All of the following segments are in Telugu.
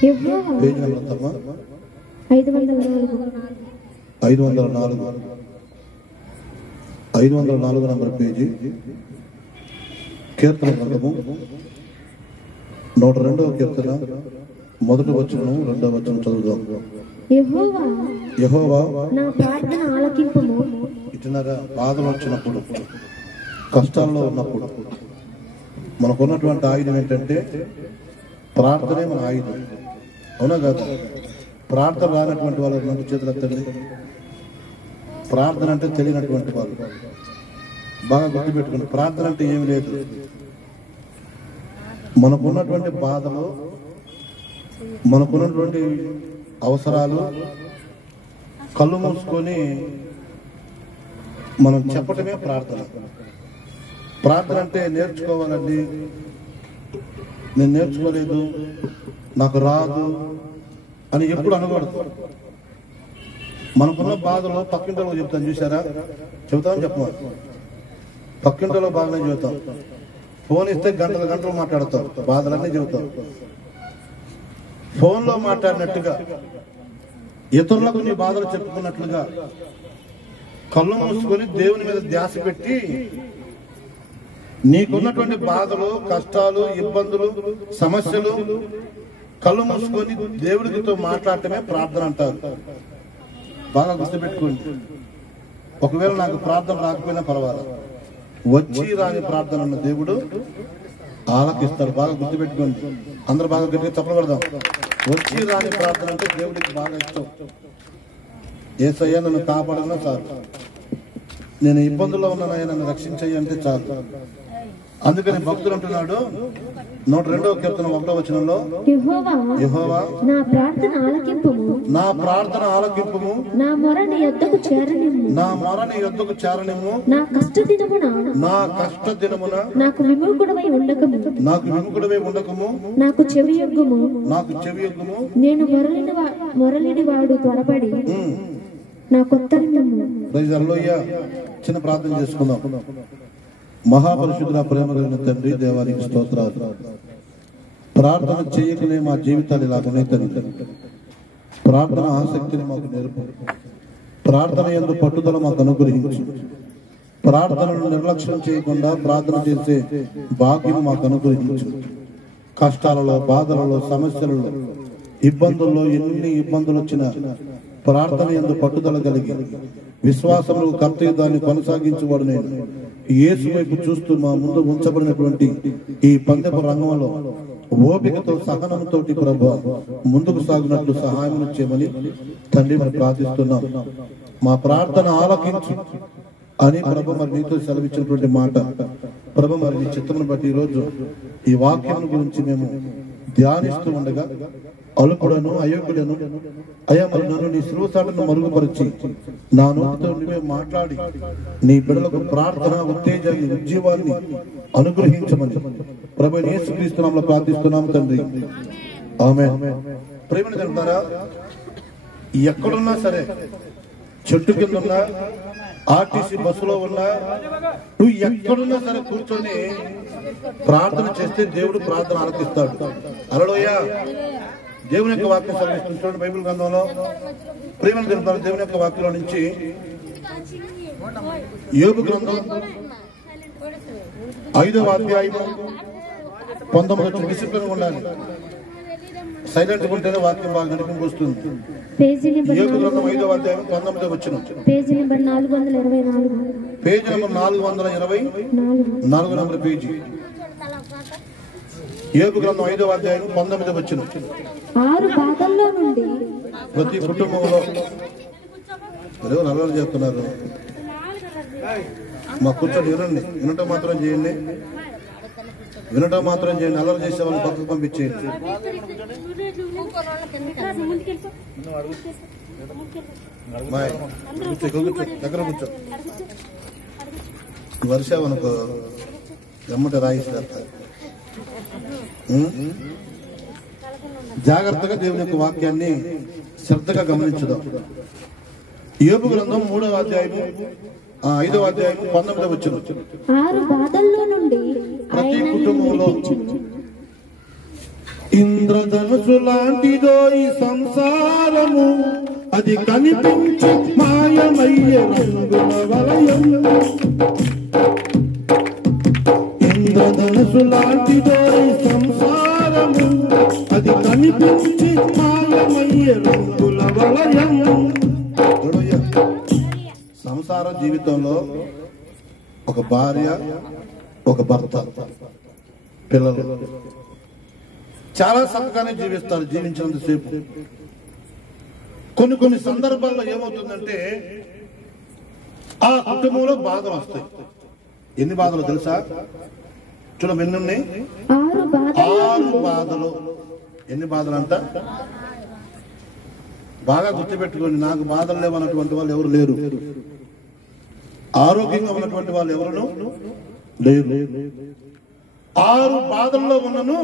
పేజీ నెంబర్ ఎంతమ్మా? 504 నెంబర్ పేజీ. కీర్తన గ్రంథము 102వ కీర్తన మొదటి వచనం 2వ వచనం చదువుదాం. యెహోవా నా ప్రార్థన ఆలకింపుము. ఇటునగా బాధలు వచ్చినప్పుడు, కష్టాల్లో ఉన్నప్పుడు మనకున్నటువంటి ఆయుధం ఏంటంటే ప్రార్థనే మన ఆయుధం. అవునా కాదు? ప్రార్థన రానటువంటి వాళ్ళు రెండు చేతులు ఎత్తండి. ప్రార్థన అంటే తెలియనటువంటి వాళ్ళు బాగా గుర్తుపెట్టుకోండి. ప్రార్థన అంటే ఏమి లేదు. మనకున్నటువంటి బాధలు, మనకున్నటువంటి అవసరాలు కళ్ళు మూసుకొని మనం చెప్పటమే ప్రార్థన. ప్రార్థన అంటే నేర్చుకోవాలండి, నేను నేర్చుకోలేదు, నాకు రాదు అని ఎప్పుడు అనకూడదు. మనకున్న బాధలు పక్కింటలో చెప్తాను, చూసారా? చెబుతామని చెప్పమా? పక్కింటలో బాగానే చెబుతాం. ఫోన్ ఇస్తే గంటలు మాట్లాడతాం, బాధలన్నీ చెబుతాం. ఫోన్లో మాట్లాడినట్టుగా ఇతరులకు నీ బాధలు చెప్పుకున్నట్లుగా కళ్ళు మూసుకొని దేవుని మీద ధ్యాస పెట్టి నీకున్నటువంటి బాధలు, కష్టాలు, ఇబ్బందులు, సమస్యలు కళ్ళు మూసుకొని దేవుడితో మాట్లాడటమే ప్రార్థన అంటారు. బాగా గుర్తుపెట్టుకోండి. ఒకవేళ నాకు ప్రార్థన రాకపోయినా పర్వాలేదు, వచ్చి రాని ప్రార్థన అన్న దేవుడు ఆలకిస్తాడు. బాగా గుర్తుపెట్టుకోండి. అందరూ బాగా గట్టిగా చెప్పబడదాం. వచ్చి రాని ప్రార్థన అంటే దేవుడికి బాగా ఇష్టం. యేసయ్య నన్ను కాపాడన్నా చాలు, నేను ఇబ్బందుల్లో ఉన్నానయ్యా నన్ను రక్షించయ్య అంటే చాలు. అందుకని భక్తులు అంటున్నాడు 102వ కీర్తన 1వ వచనంలో, యెహోవా నా ప్రార్థన ఆలకింపుము. నా ప్రార్థన ఆలకింపుము. నా మొర నీ యొద్దకు చేరనిమ్ము. నా మొర నీ యొద్దకు చేరనిమ్ము. నా కష్ట దినమున నాకు విముఖుడవై ఉండకము. నాకు చెవియొగ్గుము. నేను మొరలిడి వాడు త్వరపడి నా కొత్తనిమ్ము. హల్లెలూయా. చిన్న ప్రార్థన చేసుకుందాం. మహాపరిశుద్ధ ప్రేమ కలిగిన తండ్రి, దేవానికి స్తోత్రాలు. ప్రార్థన చేయకనే మా జీవితాలు ఇలాగనే తండ్రి. ప్రార్థన ఆసక్తిని మాకు నేర్పు. ప్రార్థన యందు పట్టుదల మాకు అనుగ్రహించు. ప్రార్థనను నిర్లక్ష్యం చేయకుండా ప్రార్థన చేసే భాగ్యం మాకు అనుగ్రహించు. కష్టాలలో, బాధలలో, సమస్యలలో, ఇబ్బందుల్లో ఎన్ని ఇబ్బందులు వచ్చినా ప్రార్థన యందు పట్టుదల కలిగి విశ్వాసంలో కర్తయ్య దాన్ని కొనసాగించేవాడు నేను యేసు వైపు చూస్తూ మా ముందు ఉంచబడినటువంటి ఈ పందెపు రంగంలో ఓపికతో, సహనంతో ప్రభువా ముందుకు సాగినట్లు సహాయం చేయమని తండ్రి మనం ప్రార్థిస్తున్నాం. మా ప్రార్థన ఆలకించు అని ప్రభు మరి నీతో సెలవిచ్చినటువంటి మాట ప్రభు మరి నీ చిత్తమును బట్టి ఈరోజు ఈ వాక్యం గురించి మేము ధ్యానిస్తూ ఉండగా అల్పుడను, అయోగ్యుడను అయ్యా మరి నన్ను నీ శిలువసాటను మరుగుపరిచి నా నోటితో నువ్వే మాట్లాడి నీ బిడ్డలకు ప్రార్థన ఉత్తేజాన్ని, ఉజ్జీవాన్ని అనుగ్రహించమని ప్రభు యేసుక్రీస్తు నామములో ప్రార్థిస్తున్నాం తండ్రి. ఆమేన్. ప్రేమను తెలుపుతారా? ఎక్కడున్నా సరే, చెట్టు కింద ఉన్నా, ఆర్టీసీ బస్సులో ఉన్నా, నువ్వు ఎక్కడున్నా సరే కూర్చొని ప్రార్థన చేస్తే దేవుడు ప్రార్థన ఆలకిస్తాడు. హల్లెలూయా. దేవుని యొక్క వాక్యం చదివిస్తున్న బైబిల్ గ్రంథంలో ప్రేమను తెలుపుతారు. దేవుని యొక్క వాక్యంలో నుంచి యోబు గ్రంథం 5వ అధ్యాయము 19 డిసిప్లిన్ ఉండాలి. సైలెంట్ ఉంటేనే వాక్యం బాగా నడిపింపు వస్తుంది. యోబు గ్రంథం 5వ అధ్యాయం 19వ వచనం, page number 424, page number 424 number page. యోబు గ్రంథం 5వ అధ్యాయం 19వ వచనం. 6 బాధల్లో నుండి ప్రతి కుటుంబంలో అల్లరి చేస్తున్నారు. మా కూర్చొని వినండి, వినటం మాత్రం చేయండి, అల్లరి చేసే వాళ్ళని పక్కకు పంపించేయండి. దగ్గర కూర్చో. వర్షావనుకో ఎమ్మట రాయిస్తారు. జాగ్రత్తగా దేవుని యొక్క వాక్యాన్ని శ్రద్ధగా గమనించుదాం. యోబు గ్రంథం 3వ అధ్యాయము 5వ అధ్యాయం 19వ వచనం. 6 బాధల్లో నుండి ప్రతి కుటుంబంలో ఇంద్రధనుసు లాంటిదో ఈ సంసారము, అది కనిపించి మాయమయ్యే రంగుల వలయం. ఇంద్రధనుసు లాంటిదో ఈ సంసారము, అది కనిపించి మాయమయ్యే రంగుల వలయం. సంసార జీవితంలో ఒక భార్య, ఒక భర్త, పిల్లలు చాలా చక్కగానే జీవిస్తారు. జీవించినంతసేపు కొన్ని సందర్భాల్లో ఏమవుతుందంటే ఆ కుటుంబంలో బాధలు వస్తాయి. ఎన్ని బాధలు తెలుసా? చూడం ఎన్ని ఉన్నాయి? 6 బాధలు. ఎన్ని బాధలు అంట? బాగా గుర్తుపెట్టుకోండి. నాకు బాధలు లేవన్నటువంటి వాళ్ళు ఎవరు లేరు. ఆరోగ్యంగా ఉన్నటువంటి వాళ్ళు ఎవరు లేరు. 6 బాధల్లో ఉన్నను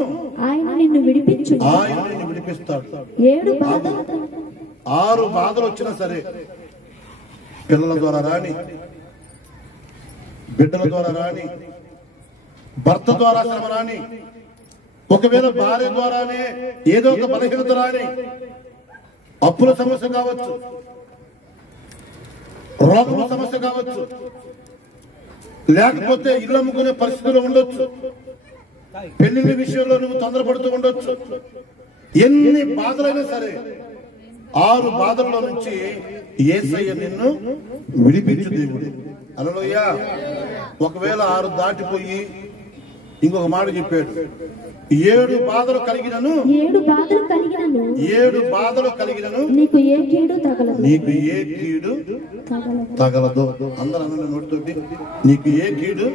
ఆయన నిన్ను విడిపించు. ఆయన నిన్ను విడిపిస్తాడు. 6 బాధలు వచ్చినా సరే, పిల్లల ద్వారా రాని, బిడ్డల ద్వారా రాని, భర్త ద్వారా శ్రమ రాని, ఒకవేళ భార్య ద్వారానే ఏదో ఒక బలహీనత రాని, అప్పుల సమస్య కావచ్చు, రోగం సమస్య కావచ్చు, లేకపోతే ఇల్లు అమ్ముకునే పరిస్థితులు ఉండొచ్చు, పెళ్లిళ్ళ విషయంలో నువ్వు తొందరపడుతూ ఉండొచ్చు. ఎన్ని బాధలైనా సరే 6 బాధల్లో నుంచి యేసయ్య నిన్ను విడిపించు దేవుడు. హల్లెలూయా. ఒకవేళ 6 దాటిపోయి ఇంకొక మాట చెప్పాడు, 7 బాధలు కలిగినను నీకు ఏ కీడు తగలదు. అందరూ అన్న నోటితోటి, నీకు ఏ కీడు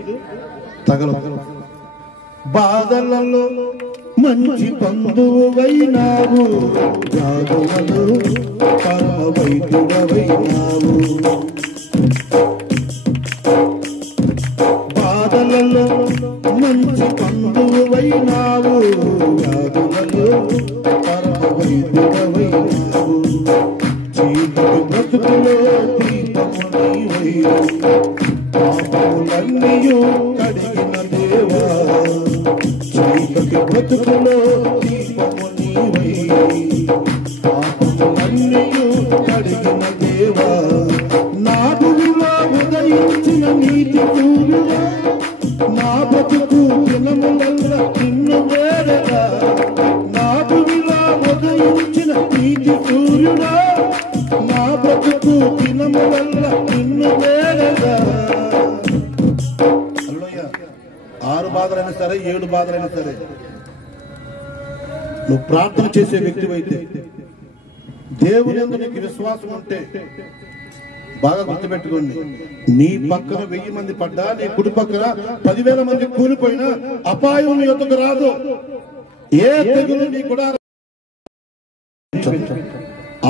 తగలదు. బాధలలో మంచి బంధువైనావు, జాగులలో పరమ వైద్యుడవైనావు. బాధలలో మంచి బంధువైనావు, జాగులలో పరమ వైద్యుడవైనావు. చీకటి బ్రతుకులో దీపము నీవై, పాపములన్నీయు కడిగిన దేవా. చీకటి బ్రతుకులో దీపము నీవై, పాపములన్నీయు కడిగిన దేవా. నా భూమిలో ఉదయించిన నీతి సూర్యుడా, నా బ్రతుకు దినములల్లా నిన్ను వేడగా. నా భూమిలో ఉదయించిన నీతి సూర్యుడా, నా బ్రతుకు దినములల్లా నిన్ను వేడగా. 6 బాధలైనా సరే, 7 బాధలైనా సరే, నువ్వు ప్రార్థన చేసే వ్యక్తివైతే, దేవుని యందు నీకు విశ్వాసం ఉంటే, బాగా గుర్తుపెట్టుకోండి, నీ పక్కన 1000 మంది పడ్డా, నీ కుడి పక్కన 10,000 మంది కూలిపోయినా అపాయం నీ యొద్దకు రాదు. ఏ తెగులు నీ కూడా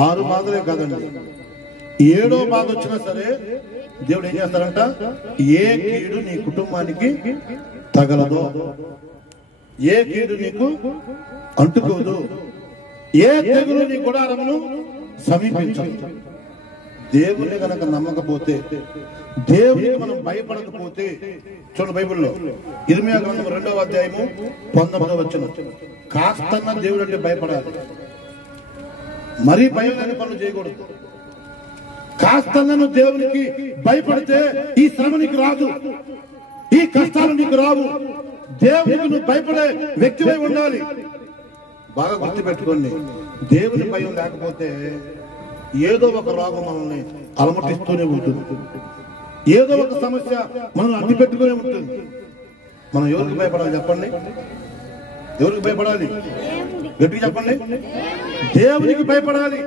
6 బాధలే కాదండి, 7వ బాధ వచ్చినా సరే దేవుడు ఏం చేస్తారంట? ఏ కీడు నీ కుటుంబానికి తగలదు, ఏ కీడు నీకు అంటుకోదు, ఏ తెగులు నీ గుడారమును సమీపించదు. దేవుని కనుక నమ్మకపోతే, దేవునికి మనం భయపడకపోతే, చూడండి బైబిల్లో ఇర్మియా గ్రంథం 2వ అధ్యాయము 19వ వచనం, కాస్తన్న దేవుడు అంటే భయపడాలి, మరీ భయం లేని పనులు చేయకూడదు. కాస్తన్న దేవునికి భయపడితే ఈ శ్రమ నీకు రాదు, ఈ కష్టాలు నీకు రావు. దేవునికి నువ్వు భయపడే వ్యక్తివై ఉండాలి. బాగా గుర్తుపెట్టుకోండి, దేవుని భయం లేకపోతే ఏదో ఒక రోగం మనల్ని అలమటిస్తూనే ఉంటుంది, ఏదో ఒక సమస్య మనల్ని అడ్డు పెట్టుకునే ఉంటుంది. మనం ఎవరికి భయపడాలి చెప్పండి? ఎవరికి భయపడాలి? గట్టిగా చెప్పండి. దేవునికి భయపడాలి.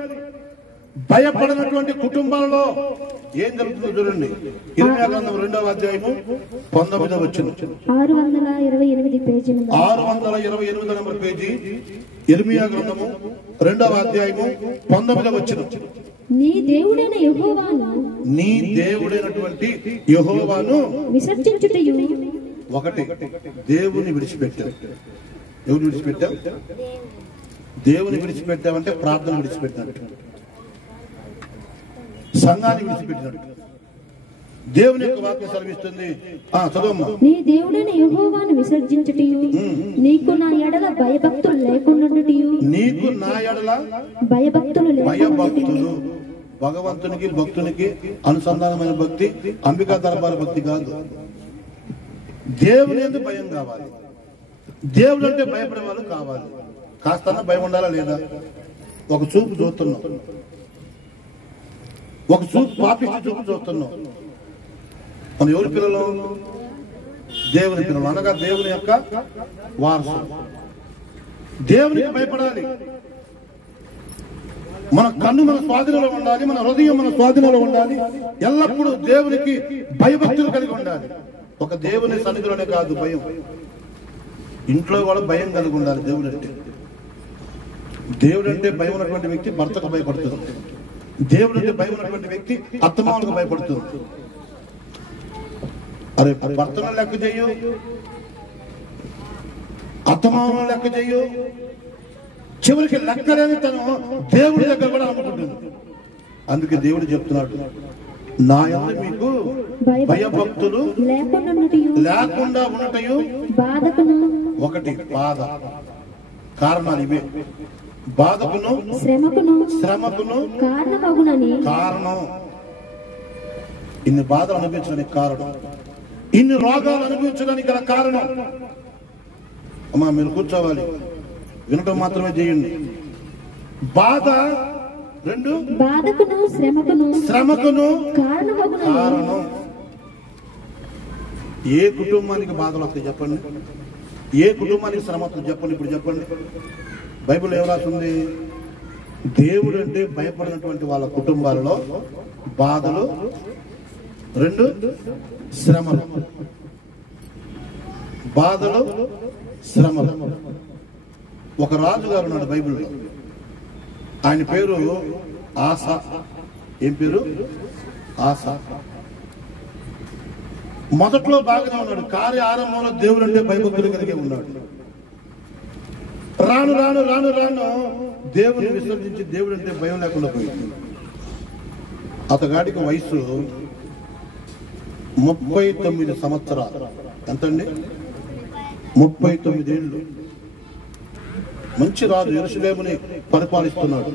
భయపడినటువంటి కుటుంబాలలో ఏం జరుగుతుందో చూడండి. ఇర్మియా గ్రంథం 2వ అధ్యాయము 19వ వచనం, 628 నంబర్ పేజీ, ఇర్మియా గ్రంథము 2వ అధ్యాయము 19వ వచనం. నీ దేవుడైనటువంటి యెహోవాను విసర్జించుటయు. ఒకటి, దేవుని విడిచిపెట్టావు. ఎవరు విడిచిపెట్టావు? దేవుని విడిచిపెట్టావంటే ప్రార్థన విడిచిపెట్టినట్టు, సంఘాన్ని విడిచిపెట్టినట్టు. దేవుని యొక్క వాక్యం సెలవిస్తుంది. చదవమ్మా. నీ దేవుడైన యెహోవాను విసర్జించుటయు నీకు నా ఎడల భయభక్తులు లేకుండుటయు. నీకు నా ఎడల భయభక్తులు భగవంతునికి భక్తునికి అనుసంధానమైన భక్తి అంబికా దర్బార భక్తి కాదు. దేవుని ఎందుకు భయం కావాలి. దేవుడు అంటే భయపడే వాళ్ళు కావాలి. కాస్త భయం ఉండాలా లేదా? ఒక చూపు చూస్తున్నాం, ఒక చూపు పాపిష్టి చూపు చూస్తున్నాం. మన ఎవరి పిల్లలు? దేవుని పిల్లలు, అనగా దేవుని యొక్క వారసు. దేవునికి భయపడాలి. మన కన్ను మన స్వాధీనంలో ఉండాలి, మన హృదయం మన స్వాధీనంలో ఉండాలి. ఎల్లప్పుడూ దేవునికి భయభక్తులు కలిగి ఉండాలి. ఒక దేవుని సన్నిధిలోనే కాదు భయం, ఇంట్లో కూడా భయం కలిగి ఉండాలి. దేవుడు అంటే భయం ఉన్నటువంటి వ్యక్తి భర్తకు భయపడుతుంది. దేవుడు అంటే భయం ఉన్నటువంటి వ్యక్తి అత్తమామలకు భయపడుతుంది. అరే భర్తను లెక్క చెయ్యు, అత్తమామను లెక్క చెయ్యు, చివరికి లెక్కలేని తను దేవుడి దగ్గర కూడా అమ్ముకుంటుంది. అందుకే దేవుడు చెప్తున్నాడు, నా యందు మీకు భయభక్తులు లేకుండా ఉండటయు. ఒకటి బాధ, కారణాలు ఇవే. బాధకును శ్రమకును కారణం. ఇన్ని బాధలు అనుభవించడానికి కారణం, ఇన్ని రోగాలు అనుభవించడానికి గల కారణం. అమ్మా మీరు కూర్చోవాలి, వినటం మాత్రమే చేయండి. బాధ, రెండు బాధకును శ్రమకును కారణం. ఏ కుటుంబానికి బాధలు వస్తాయి చెప్పండి? ఏ కుటుంబానికి శ్రమ వస్తుంది చెప్పండి? ఇప్పుడు చెప్పండి. బైబిల్ ఏం రాస్తుంది? దేవుడు అంటే భయపడినటువంటి వాళ్ళ కుటుంబాలలో బాధలు, రెండు శ్రమలు. బాధలు, శ్రమలు. ఒక రాజు గారు ఉన్నాడు బైబిల్లో, ఆయన పేరు ఆస. ఏం పేరు? ఆస. మొదట్లో బాగానే ఉన్నాడు, కార్య ఆరంభంలో దేవుడు అంటే భయభక్తులు కలిగి ఉన్నాడు. రాను రాను రాను రాను దేవుని విసర్జించి దేవుడు అంటే భయం లేకుండా పోయింది. అతగాడికి వయసు 39 సంవత్సరాలు. ఎంతండి? 39 ఏళ్ళు. మంచి రాజు, యెరూషలేముని పరిపాలిస్తున్నాడు.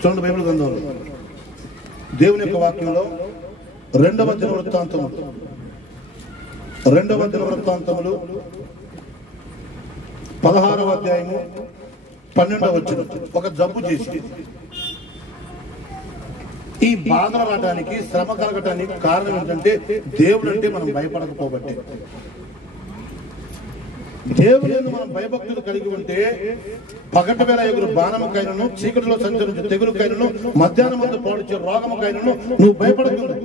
చూడండి బైబిల్ గ్రంథంలో దేవుని యొక్క వాక్యంలో 2వ దినవృత్తాంతములు 16వ అధ్యాయము 12వ వచనం. ఒక జబ్బు చేసి ఈ బాధలు రావడానికి, శ్రమ కలగటానికి కారణం ఏంటంటే దేవుడు అంటే మనం భయపడకపోబట్టే. దేవుని యందు మనం భయభక్తులు కలిగి ఉంటే పగటి వేళ ఎగురు బాణముకైనను, చీకటిలో సంచరించే తెగులుకైనను, మధ్యాహ్నం మందు పాడుచే రోగముకైనను నువ్వు భయపడకుండా.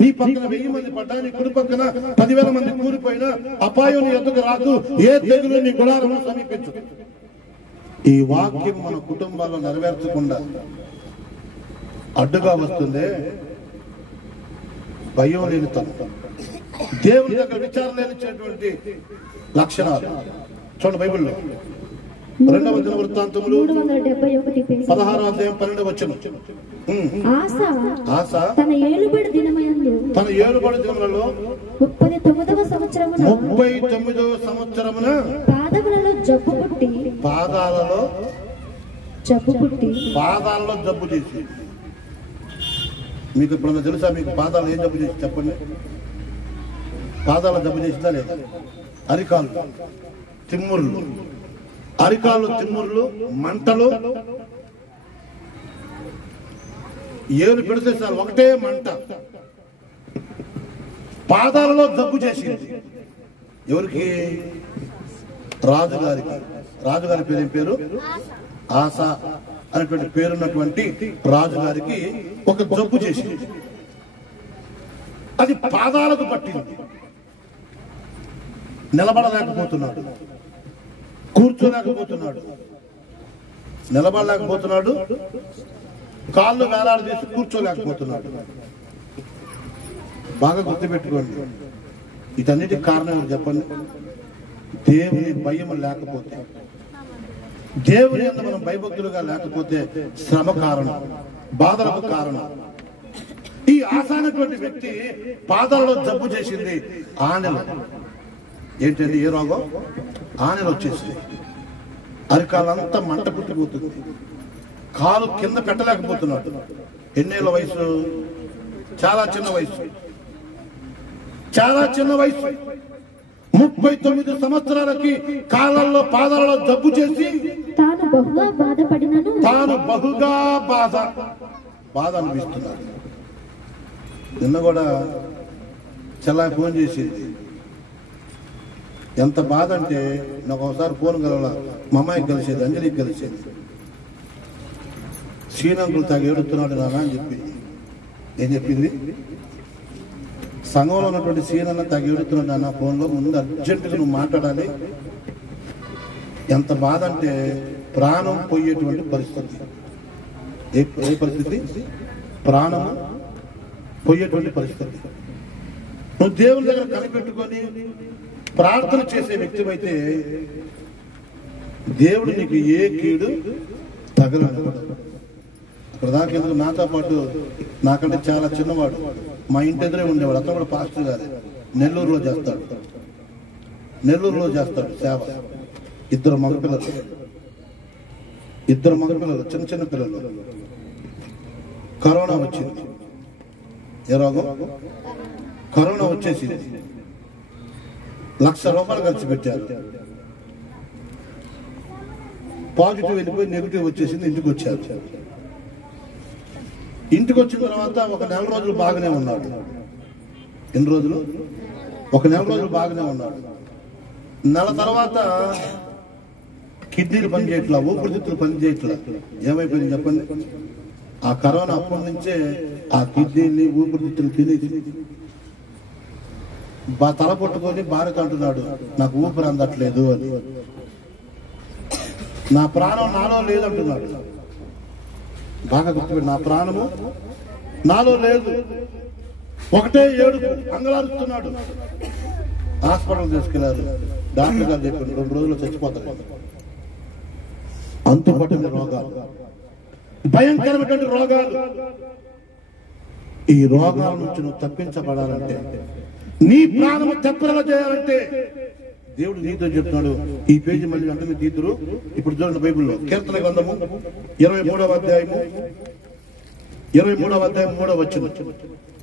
నీ పక్కన 1000 మంది పడ్డా, నీ కుడి పక్కన 10,000 మంది కూలిపోయినా అపాయం నీ ఎద్దుకు రాదు, ఏ తెగులు నీ గుడారము సమీపించు. ఈ వాక్యం మన కుటుంబాల్లో నెరవేర్చకుండా అడ్డుగా వస్తుంది భయం లేని తత్వం, దేవుని దగ్గర విచారణ లేనిటువంటి లక్షణాలు. చూడండి బైబిల్లో 2వ దినవృత్తాంతములు 16వ అధ్యాయం 12వ వచనం. ఆస తన ఏలుబడి దినములలో 39వ సంవత్సరమున పాదములలో జబ్బు చేసి. మీకు ఇప్పుడు తెలుసా? మీకు పాదాలు ఏం జబ్బు చేసి చెప్పండి? పాదాల జబ్బు చేసిందా లేదా? అరికాళ్ళు తిమ్ముర్లు, అరికాళ్ళు తిమ్ముర్లు, మంటలు. ఏలు పెడితే సార్ ఒకటే మంట. పాదాలలో జబ్బు చేసింది. ఎవరికి? రాజుగారికి. రాజుగారి పేరు ఏం పేరు? ఆస అనేటువంటి పేరున్నటువంటి రాజుగారికి ఒక జబ్బు చేసింది. అది పాదాలకు పట్టింది. నిలబడలేకపోతున్నాడు, కూర్చోలేకపోతున్నాడు, నిలబడలేకపోతున్నాడు, కాళ్ళు వేలాడదీసి కూర్చోలేకపోతున్నాడు. బాగా గుర్తుపెట్టుకోండి, ఇదన్నిటికి కారణం చెప్పండి. దేవుని భయం లేకపోతే, దేవుని యందు మనం భయభక్తులుగా లేకపోతే శ్రమ కారణం, బాధలకు కారణం. ఈ ఆసానటువంటి వ్యక్తి పాదాలలో జబ్బు చేసింది. ఆనెలు ఏంటండి? ఏ రోగం? ఆనెలు వచ్చేసింది. అరికాలంతా మంట పుట్టిపోతుంది. కాలు కింద పెట్టలేకపోతున్నాడు. ఎన్నేళ్ళ వయసు? చాలా చిన్న వయసు. చాలా చిన్న వయసు. 39 సంవత్సరాలకి కాళ్ళల్లో పాదాలలో జబ్బు చేసి తాను బహుగా బాధ అనిపిస్తున్నాడు. నిన్న కూడా చెల్లా ఫోన్ చేసింది. ఎంత బాధ అంటే నాకు ఒకసారి ఫోన్ కలవాల. మా అమ్మాయికి కలిసేది, అంజలికి కలిసేది. శ్రీనంకులు తాగి ఏడుస్తున్నాడు నాన్న అని చెప్పింది. ఏం చెప్పింది? సంఘంలో ఉన్నటువంటి సీనన్న తాగి ఏడుతున్నాడు నాన్న ఫోన్లో. ముందు అర్జెంటుగా నువ్వు మాట్లాడాలి. ఎంత బాధ అంటే ప్రాణం పోయేటువంటి పరిస్థితి. ఏ పరిస్థితి? ప్రాణం పోయేటువంటి పరిస్థితి. నువ్వు దేవుని దగ్గర కనిపెట్టుకొని ప్రార్థన చేసే వ్యక్తివైతే దేవుడు నీకు ఏ కీడు తగలడు. అక్కడ దాకా ఎందుకు, నాతో పాటు నాకంటే చాలా చిన్నవాడు మా ఇంటి ఎదురే ఉండేవాడు. అతను కూడా పాస్టర్ గారే. నెల్లూరులో చేస్తాడు సేవ. ఇద్దరు మగపిల్లలు, చిన్న చిన్న పిల్లలు. కరోనా వచ్చింది. ఏ రోగం? కరోనా వచ్చేసింది. ₹1,00,000 ఖర్చు పెట్టారు. పాజిటివ్ వెళ్ళిపోయి నెగిటివ్ వచ్చేసింది. ఇంటికి వచ్చారు. ఇంటికి వచ్చిన తర్వాత ఒక నెల రోజులు బాగానే ఉన్నాడు. ఎన్ని రోజులు? ఒక నెల రోజులు బాగానే ఉన్నాడు. నెల తర్వాత కిడ్నీలు పనిచేయట్లా, ఊపిరితిత్తులు పనిచేయట్లా. ఏమైపోయింది చెప్పండి? ఆ కరోనా అప్పటి నుంచే ఆ కిడ్నీని ఊపిరితిత్తులు తినేసి తల పట్టుకొని భార్యతో అంటున్నాడు, నాకు ఊపిరి అందట్లేదు అని. నా ప్రాణం నాలో లేదంటున్నాడు. బాగా గుర్తుపెట్టి, నా ప్రాణము నాలో లేదు. ఒకటే ఏడుపు, అంగలారుస్తున్నాడు. హాస్పిటల్ తీసుకెళ్లారు. డాక్టర్ గారు చెప్పారు 2 రోజుల్లో చచ్చిపోతారు. అంతుపట్టిన రోగాలు, భయంకరమైనటువంటి రోగాలు. ఈ రోగాల నుంచి నువ్వు తప్పించబడాలంటే, నీ ప్రాణము తెప్పరలా చేయాలంటే దేవుడు నీతో చెప్తున్నాడు. ఈ పేజీ మళ్ళీ వెంటనే తీతురు. ఇప్పుడు చూడండి, బైబిల్లో కీర్తన గ్రంథము 23వ అధ్యాయము 3వ వచనం.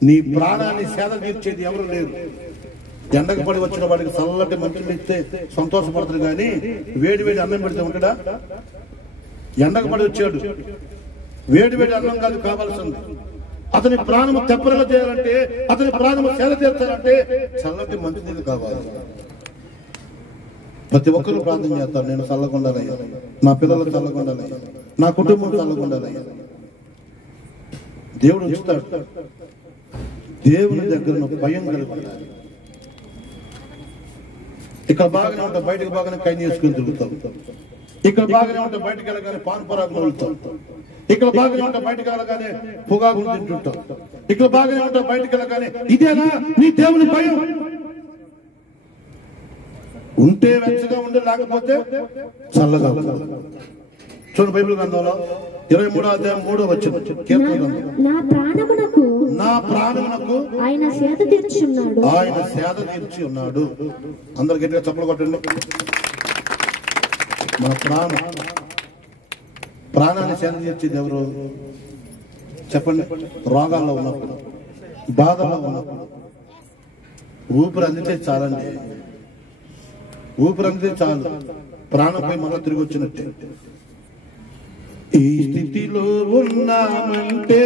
నీ ప్రాణాన్ని సేద తీర్చేది ఎవరు లేరు. ఎండకు పడి వచ్చిన వాడికి చల్లటి మంచులు ఇస్తే సంతోషపడతాడు, కానీ వేడి అన్నం పెడితే ఉంటాడా? ఎండకు పడి వచ్చాడు, వేడి అన్నం కాదు కావాల్సింది. అతని ప్రాణము తెప్పరలా చేయాలంటే, అతని ప్రాణము సేద తీర్చాలంటే చల్లటి మంచి నీళ్ళు కావాలి. ప్రతి ఒక్కరూ ప్రార్థన చేస్తారు, నేను చల్లకుండాలయ్యా, నా పిల్లలు చల్లకుండాలయ్యా, నా కుటుంబం చల్లకుండాలయ్యా. దేవుడు ఉంచుతాడు. దేవుని దగ్గర భయం కలిగి ఉండాలి. ఇక్కడ బాగానే ఉంటా, బయటకు బాగానే కై చేసుకుని తిరుగుతాం. ఇక్కడ బాగానే ఉంటా, బయటకు వెళ్ళగానే పాన్ పరాకు వెళ్తాం. ఇక్కడ బాగానే ఉంటా, బయటకు వెళ్ళగానే పొగాకులు తింటుంటాం. ఇక్కడ బాగానే ఉంటా, బయటకు వెళ్ళగానే ఇదేనా నీ దేవుని భయం? ఉంటే వెచ్చగా ఉండే, లేకపోతే చల్లగా. చూడండి బైబిల్ గ్రంథంలో 23వ అధ్యాయం 3వ వచనం, కీర్తన గ్రంథం. నా ప్రాణమునకు ఆయన సేద తీర్చి ఉన్నాడు. అందరు గట్టిగా చప్పలు కొట్టండి. మన ప్రాణాన్ని సేద తీర్చేది ఎవరు చెప్పండి? రోగాల్లో ఉన్నప్పుడు, బాధలో ఉన్నప్పుడు ఊపిరి అందితే చాలండి. ఊపిరి అందితే చాలు, ప్రాణంపై మళ్ళీ తిరిగి వచ్చినట్టే. ఈ స్థితిలో ఉన్నామంటే,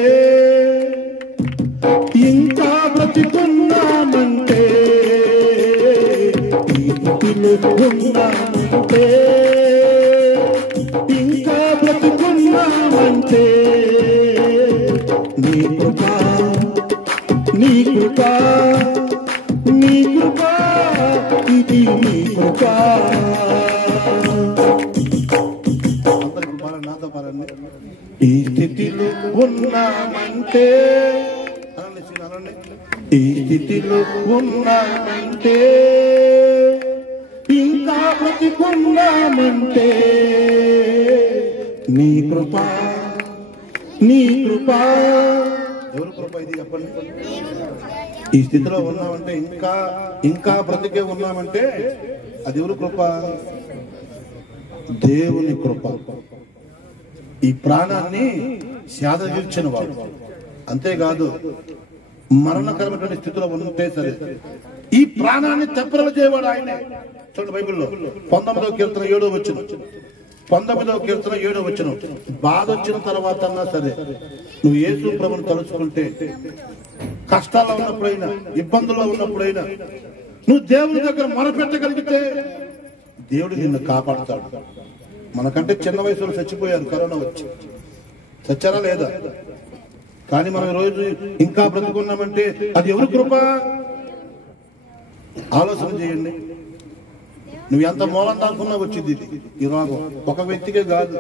ఇంకా బ్రతికున్నామంటే, ఈ స్థితిలో ఉన్నామంటే, ఇంకా బ్రతికున్నామంటే, నీ కృపా నీ కృపా నీ కృపా, ఇది నీ కృపా. నాతో పారండి. ఈ స్థితిలో ఉన్నామంటే, ఈ స్థితిలో ఉన్నామంటే, ఇంకా బ్రతికున్నామంటే, నీ కృపా నీ కృపా. ఎవరు కృప ఇది చెప్పండి. ఈ స్థితిలో ఉన్నామంటే, ఇంకా ఇంకా బ్రతికే ఉన్నామంటే అది ఎవరు కృప? దేవుని కృప. ఈ ప్రాణాన్ని శాదతీర్చిన వాడు. అంతేకాదు మరణకరమైనటువంటి స్థితిలో ఉంటే సరే ఈ ప్రాణాన్ని తెప్పరలు చేయవాడు ఆయనే. చూడండి బైబిల్లో 19వ కీర్తన 7వ వచనం, 19వ కీర్తన 7వ వచనం. బాధ వచ్చిన తర్వాత అన్నా సరే నువ్వు యేసు ప్రభువుని తలుచుకుంటే, కష్టాల్లో ఉన్నప్పుడైనా, ఇబ్బందుల్లో ఉన్నప్పుడైనా నువ్వు దేవుని దగ్గర మొరపెట్టగలిగితే దేవుడు నిన్ను కాపాడుతాడు. మనకంటే చిన్న వయసులో చచ్చిపోయారు కరోనా వచ్చి. చచ్చారా లేదా? కానీ మనం రోజు ఇంకా బ్రతుకున్నామంటే అది ఎవరి కృప? ఆలోచన చేయండి. నువ్వు ఎంత మూలం దాకున్నా వచ్చింది ఈ రోగం. ఒక వ్యక్తికే కాదు,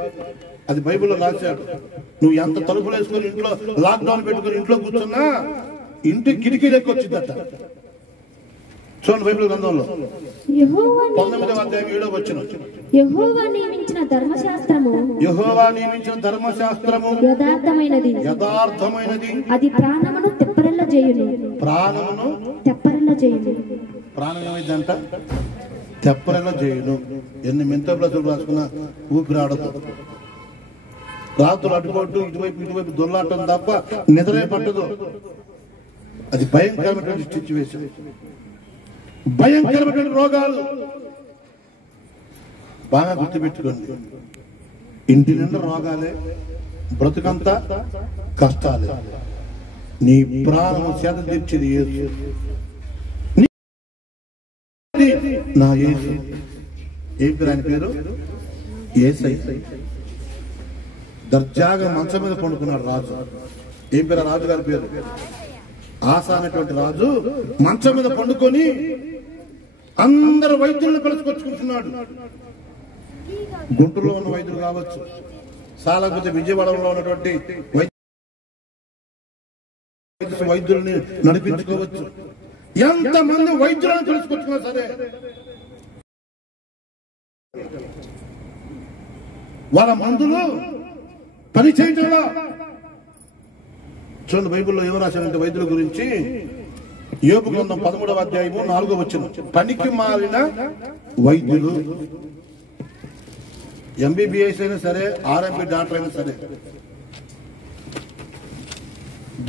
అది బైబిల్లో రాశాడు. నువ్వు ఎంత తలుపులు వేసుకొని ఇంట్లో లాక్డౌన్ పెట్టుకుని ఇంట్లో కూర్చున్నా ఇంటి కిటికీ వచ్చిందట. చూడండి బైబిల్ గ్రంథంలో 19వ అధ్యాయం 7వ వచనం. యెహోవా నియమించిన ధర్మశాస్త్రము యథార్థమైనది, అది ప్రాణమును తెప్పరిల్ల చేయును. ప్రాణం ఏమైందంట? తెప్పరిల్ల చేయును. ఎన్ని మెంతో బ్లస్సులు రాసుకున్నా ఊపిరాడదు. రాత్రులు అటుపోటు ఇటువైపు దొల్లాటం తప్ప నిద్రే పట్టదు. అది భయంకరమైనటువంటి సిచ్యువేషన్, భయంకరమైన రోగాలు. బాగా గుర్తుపెట్టుకోండి, ఇంటి నిండా రోగాలే, బ్రతుకంతా కష్టాలే. నీ ప్రాణం సేద తీర్చేది యేసు. నా యేసు. ఏం పేరు ఆయన పేరు? యేసయ్య. దర్జాగా మంచం మీద పండుకున్నాడు రాజు. ఏం పేరు రాజు గారి పేరు? ఆసా అనేటువంటి రాజు మంచం మీద పండుకొని అందరు వైద్యులను పిలుచుకొచ్చుకుంటున్నాడు. గుంటూరులో ఉన్న వైద్యులు కావచ్చు, సాలకపోతే విజయవాడలో ఉన్నటువంటి వైద్యుల్ని నడిపించుకోవచ్చు. ఎంతమంది వైద్యులను పిలుచుకొచ్చుకున్నా సరే వాళ్ళ మందులు పని చేయటంలో. చూడండి బైబిల్లో ఏమో రాశారంటే వైద్యుల గురించి. యోబు గ్రంథం 13వ అధ్యాయము 4వ వచనం. పనికి మారిన వైద్యులు, ఎంబీబీఎస్ అయినా సరే, ఆర్ఎంపీ డాక్టర్ అయినా సరే,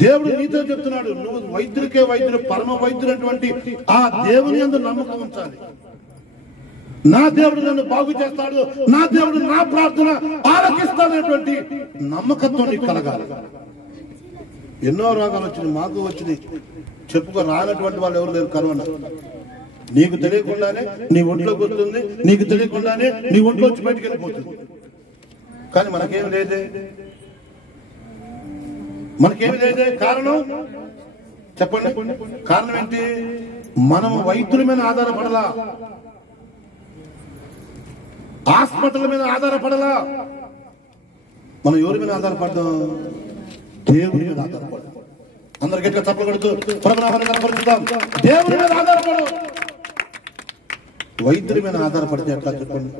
దేవుడు నీతో చెప్తున్నాడు, నువ్వు వైద్యుడికే వైద్యుడు, పరమ వైద్యుడైనటువంటి ఆ దేవుని యందు నమ్మకం ఉంచాలి. నా దేవుడు నన్ను బాగు చేస్తాడు, నా దేవుడు నా ప్రార్థన ఆలకిస్తాడనేటువంటి నమ్మకంతో నీకు కలగాలి. ఎన్నో రోగాలు వచ్చినాయి, మాకు వచ్చినాయి, చెప్పుకో రానటువంటి వాళ్ళు ఎవరు లేరు. కరోనా నీకు తెలియకుండానే నీ ఒంట్లోకి వస్తుంది, నీకు తెలియకుండానే నీ ఒంట్లో వచ్చి బయటికి వెళ్ళిపోతుంది. కానీ మనకేమి లేదే, మనకేమి లేదే. కారణం చెప్పండి, కారణం ఏంటి? మనము వైద్యుల మీద ఆధారపడలా, హాస్పిటల్ మీద ఆధారపడలా. మనం ఎవరి మీద ఆధారపడదాం? దేవుని మీద ఆధారపడదాం. అందరికి ఎట్లా తప్పలు కొడుతూ ప్రభునామాన్ని కనపరుచుదాం. దేవుని మీద ఆధారపడు. వైద్యుడి మీద ఆధారపడితే ఎట్లా చెప్పండి.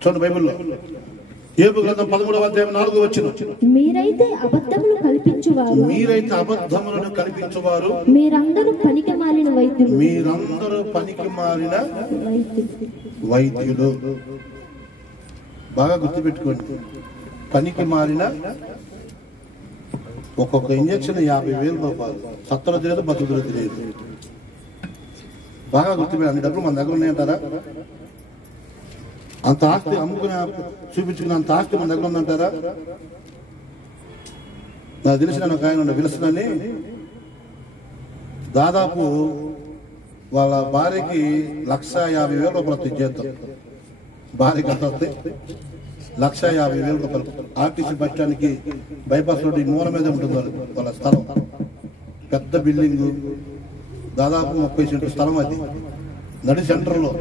చూడండి బైబిల్లో యోబు గ్రంథం 13వ అధ్యాయం 4వ వచనం. మీరైతే అబద్ధములను కల్పించువారు, మీరందరూ పనికి మాలిన వైద్యులు. మీరందరూ పనికి మారిన వైద్యులు. బాగా గుర్తుపెట్టుకోండి, పనికి మారిన. ఒక్కొక్క ఇంజక్షన్ 50,000 రూపాయలు. సత్తలో తెలియదు, బతుకులో తెలియదు. బాగా గుర్తుపెట్టి, అన్ని డబ్బులు మన దగ్గర ఉన్నాయంటారా? అంత ఆస్తి అమ్ముకునే చూపించుకునే అంత ఆస్తి మన దగ్గర ఉందంటారా? నాకు తెలిసిన ఒక ఆయన విలుసునని, దాదాపు వాళ్ళ భార్యకి 150,000 రూపాయలు ఇచ్చేద్దాం. భార్యకి అంత వస్తే 150,000 రూపాయలు. ఆర్టీసీ బస్ స్టాండ్కి బైపాస్ రోడ్ మూల మీద ఉంటుంది వాళ్ళ స్థలం. పెద్ద బిల్డింగ్, దాదాపు 30 సెంట్లు స్థలం. అది నడి సెంటర్లో.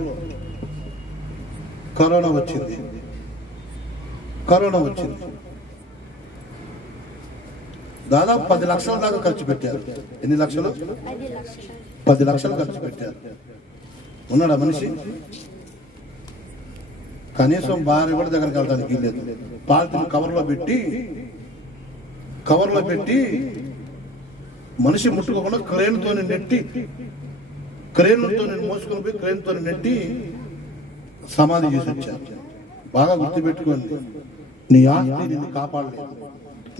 కరోనా వచ్చింది. దాదాపు 10 లక్షల దాకా ఖర్చు పెట్టారు. ఎన్ని లక్షలు? 10 లక్షలు ఖర్చు పెట్టారు. ఉన్నాడా మనిషి? కనీసం భార్య కూడా దగ్గరికి వెళ్ళడానికి లేదు. పాలిథిన్ కవర్లో పెట్టి మనిషి ముట్టుకోకుండా క్రేన్తో నెట్టి, క్రేన్తో మోసుకొని పోయి క్రేన్తో నెట్టి సమాధి చేసి వచ్చారు. బాగా గుర్తుపెట్టుకోండి, నీ ఆస్తి నిన్ను కాపాడలేదు,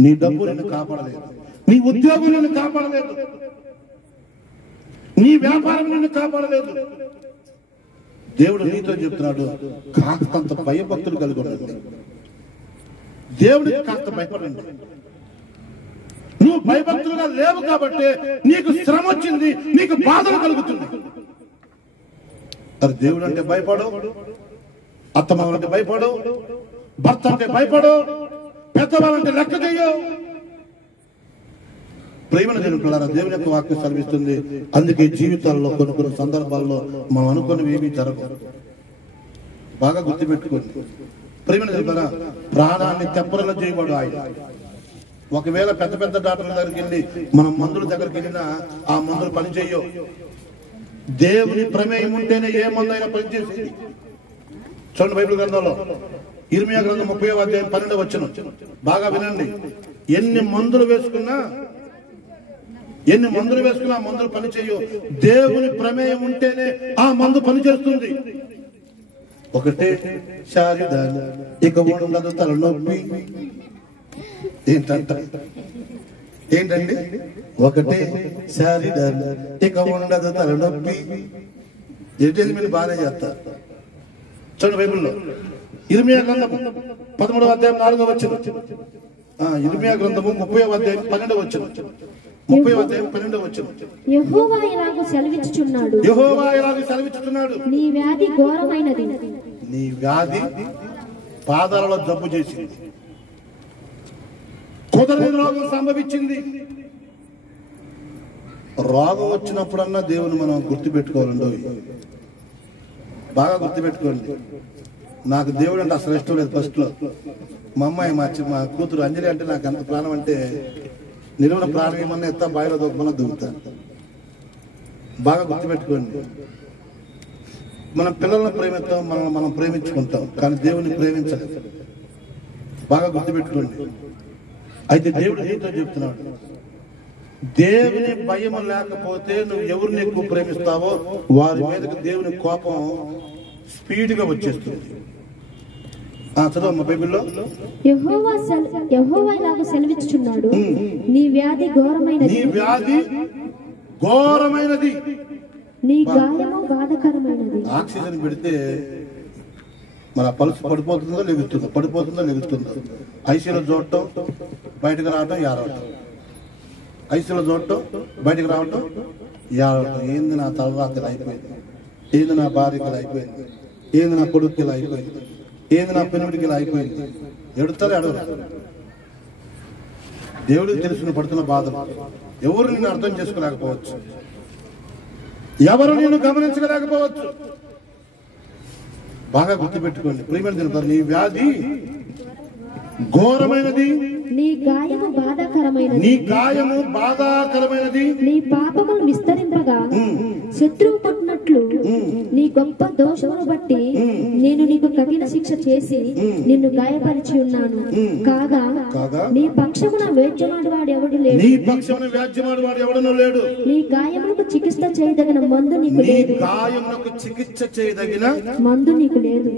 నీ డబ్బు నిన్ను కాపాడలేదు, నీ ఉద్యోగం నిన్ను కాపాడలేదు, నీ వ్యాపారం నిన్ను కాపాడలేదు. దేవుడు నీతో చెప్తున్నాడు, కాస్తంత భయభక్తులు కలిగి ఉండండి, దేవుడికి కాస్త భయపడండి. నువ్వు భయభక్తులుగా లేవు కాబట్టి నీకు శ్రమ వచ్చింది, నీకు బాధలు కలుగుతుంది. మరి దేవుడు అంటే భయపడు, అత్తమామలంటే భయపడు, భర్త అంటే భయపడు, పెద్దవాళ్ళంటే లెక్క చెయ్యవు. ప్రేమను జరుగుతున్నారా? దేవుని యొక్క వాక్యం సెలవిస్తుంది. అందుకే జీవితాల్లో కొన్ని సందర్భాల్లో మనం అనుకున్నవి ఏమీ జరగవు. బాగా గుర్తుపెట్టుకోండి. ప్రేమను జరుగుతారా? ప్రాణాన్ని తెప్పరలో చేయబడు ఆయన. ఒకవేళ పెద్ద పెద్ద డాక్టర్ల దగ్గరికి వెళ్ళి మనం మందుల దగ్గరికి వెళ్ళినా ఆ మందులు పనిచేయవు. దేవుని ప్రమేయం ఉంటేనే ఏ మందు అయినా పనిచేసేది. చూడండి బైబిల్ గ్రంథంలో ఇర్మియా గ్రంథం 30వ అధ్యాయం 12వ వచనం బాగా వినండి. ఎన్ని మందులు వేసుకున్నా మందులు పనిచేయవు. దేవుని ప్రమేయం ఉంటేనే ఆ మందు పనిచేస్తుంది. ఒకటే శారీదాన్ని ఇక ఉండదు తలనొప్పి. ఏంటండి? ఒకటే శారీదాన్ని ఇక ఉండదు తలనొప్పి. ఏంటంటే మీరు బాగానే చేస్తారు. చూడండి బైబిల్లో ఇర్మియా గ్రంథం 13వ అధ్యాయం 4వ వచనం, ఇర్మియా గ్రంథము 30వ అధ్యాయం 12వ వచనం, 30వ అధ్యాయం 12వ వచనం. యెహోవా ఇలాగ సెలవిచ్చుచున్నాడు, నీ వ్యాధి ఘోరమైనది. నీ వ్యాధి పాదాలలో జబ్బు చేసింది, కుదరని రోగం సంభవించింది. రోగం వచ్చినప్పుడన్నా దేవుని మనం గుర్తుపెట్టుకోవాలండి. బాగా గుర్తుపెట్టుకోండి. నాకు దేవుడు అంటే అసలు ఇష్టం లేదు. ఫస్ట్ లో మా అమ్మాయి మా కూతురు అంజలి అంటే నాకు అంత ప్రాణం. అంటే నిలువున ప్రాణం ఏమన్నా ఎత్తా, బాయిలో దొక్కమన్నా దిగుతా. బాగా గుర్తుపెట్టుకోండి. మన పిల్లలను ప్రేమిస్తాం, మనం ప్రేమించుకుంటాం, కానీ దేవుని ప్రేమించలేదు. బాగా గుర్తుపెట్టుకోండి. అయితే దేవుడు నీతో చెప్తున్నాడు, దేవుని భయం లేకపోతే నువ్వు ఎవరిని ఎక్కువ ప్రేమిస్తావో వారి మీదకి దేవుని కోపం స్పీడ్ గా వచ్చేస్తుంది. చదవమ్మా బైబిల్లో. యెహోవా ఇలాగ సెలవిచ్చుచున్నాడు, నీ వ్యాధి ఘోరమైనది, నీ గాయము బాధకరమైనది. ఆక్సిజన్ పెడితే మన పల్స్ పడిపోతుందో లెగుస్తుందో. ఐసీలో చూడటం, బయటకు రావటం, ఏడవటం. ఐసీలో చూడటం, బయటకు రావటం, ఏడవటం. ఏంది నా తలరాత్రి అయిపోయింది, ఏంది నా భార్యకి అయిపోయింది, ఏంది నా కొడుకుకి ఇలా అయిపోయింది, ఏంది నా పెనుడికి ఇలా అయిపోయింది. ఎడుతారు ఎడవరు. దేవుడికి తెలిసిన పడుతున్న బాధలు ఎవరు నిన్ను అర్థం చేసుకోలేకపోవచ్చు, ఎవరు నేను గమనించలేకపోవచ్చు. బాగా గుర్తుపెట్టుకోండి. ప్రియమైన జనతారు, నీ వ్యాధి ఘోరమైనది, నీ గాయము బాధాకరమైనది, నీ పాపములు విస్తరింపగా శత్రువు పట్టినట్లు నీ గొప్ప దోషమును బట్టి నేను నీకు కఠిన శిక్ష చేసి నిన్ను గాయపరిచి ఉన్నాను. కాగా నీ పక్షమున వ్యాజ్యమాడువాడు ఎవడు లేడు. నీ గాయములకు చికిత్స చేయదగిన మందు నీకు లేదు. మందు నీకు లేదు.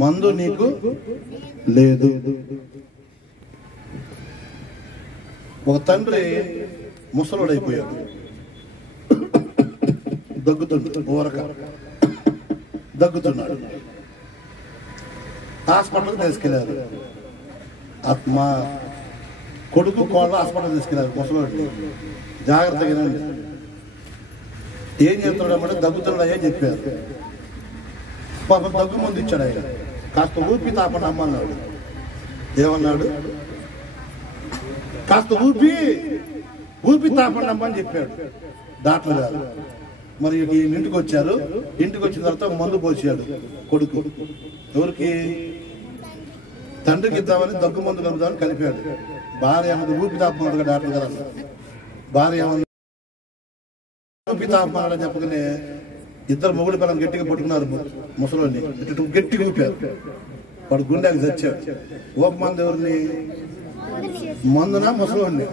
మందు నీకు లేదు. ఒక తండ్రి ముసలుడైపోయాడు, దగ్గుతున్నాడు. హాస్పిటల్కి తీసుకెళ్లారు. మా కొడుకు కోళ్ళ హాస్పిటల్ తీసుకెళ్లారు. ముసలోడు జాగ్రత్తగా ఏం చెప్తున్నాడు, దగ్గుతున్నాడయ్యా చెప్పారు. పాపం దగ్గు ముందు ఇచ్చాడు ఆయన. కాస్త ఊపి తాపండి అమ్మన్నాడు. ఏమన్నాడు? కాస్త ఊపి తాపండి అమ్మని చెప్పాడు డాక్టర్ గారు. మరి ఇంటికి వచ్చారు. ఇంటికి వచ్చిన తర్వాత మందు పోసాడు కొడుకు. ఎవరికి? తండ్రికి ఇద్దామని దగ్గు మందు కలుపుదామని కలిపాడు. భార్య అన్నది ఊపి తాపమన్నాడు డాక్టర్ గారు. భార్య ఏమన్నా ఊపి తాపమన్నాడని చెప్పగానే ఇద్దరు మొగుడు పిల్లలు గట్టిగా పట్టుకున్నారు. ముసలోని గట్టిగా ఊపారు. వాడు గుండెకి చచ్చాడు. ఊపమంది ఎవరిని? మందున ముసలివాడిని.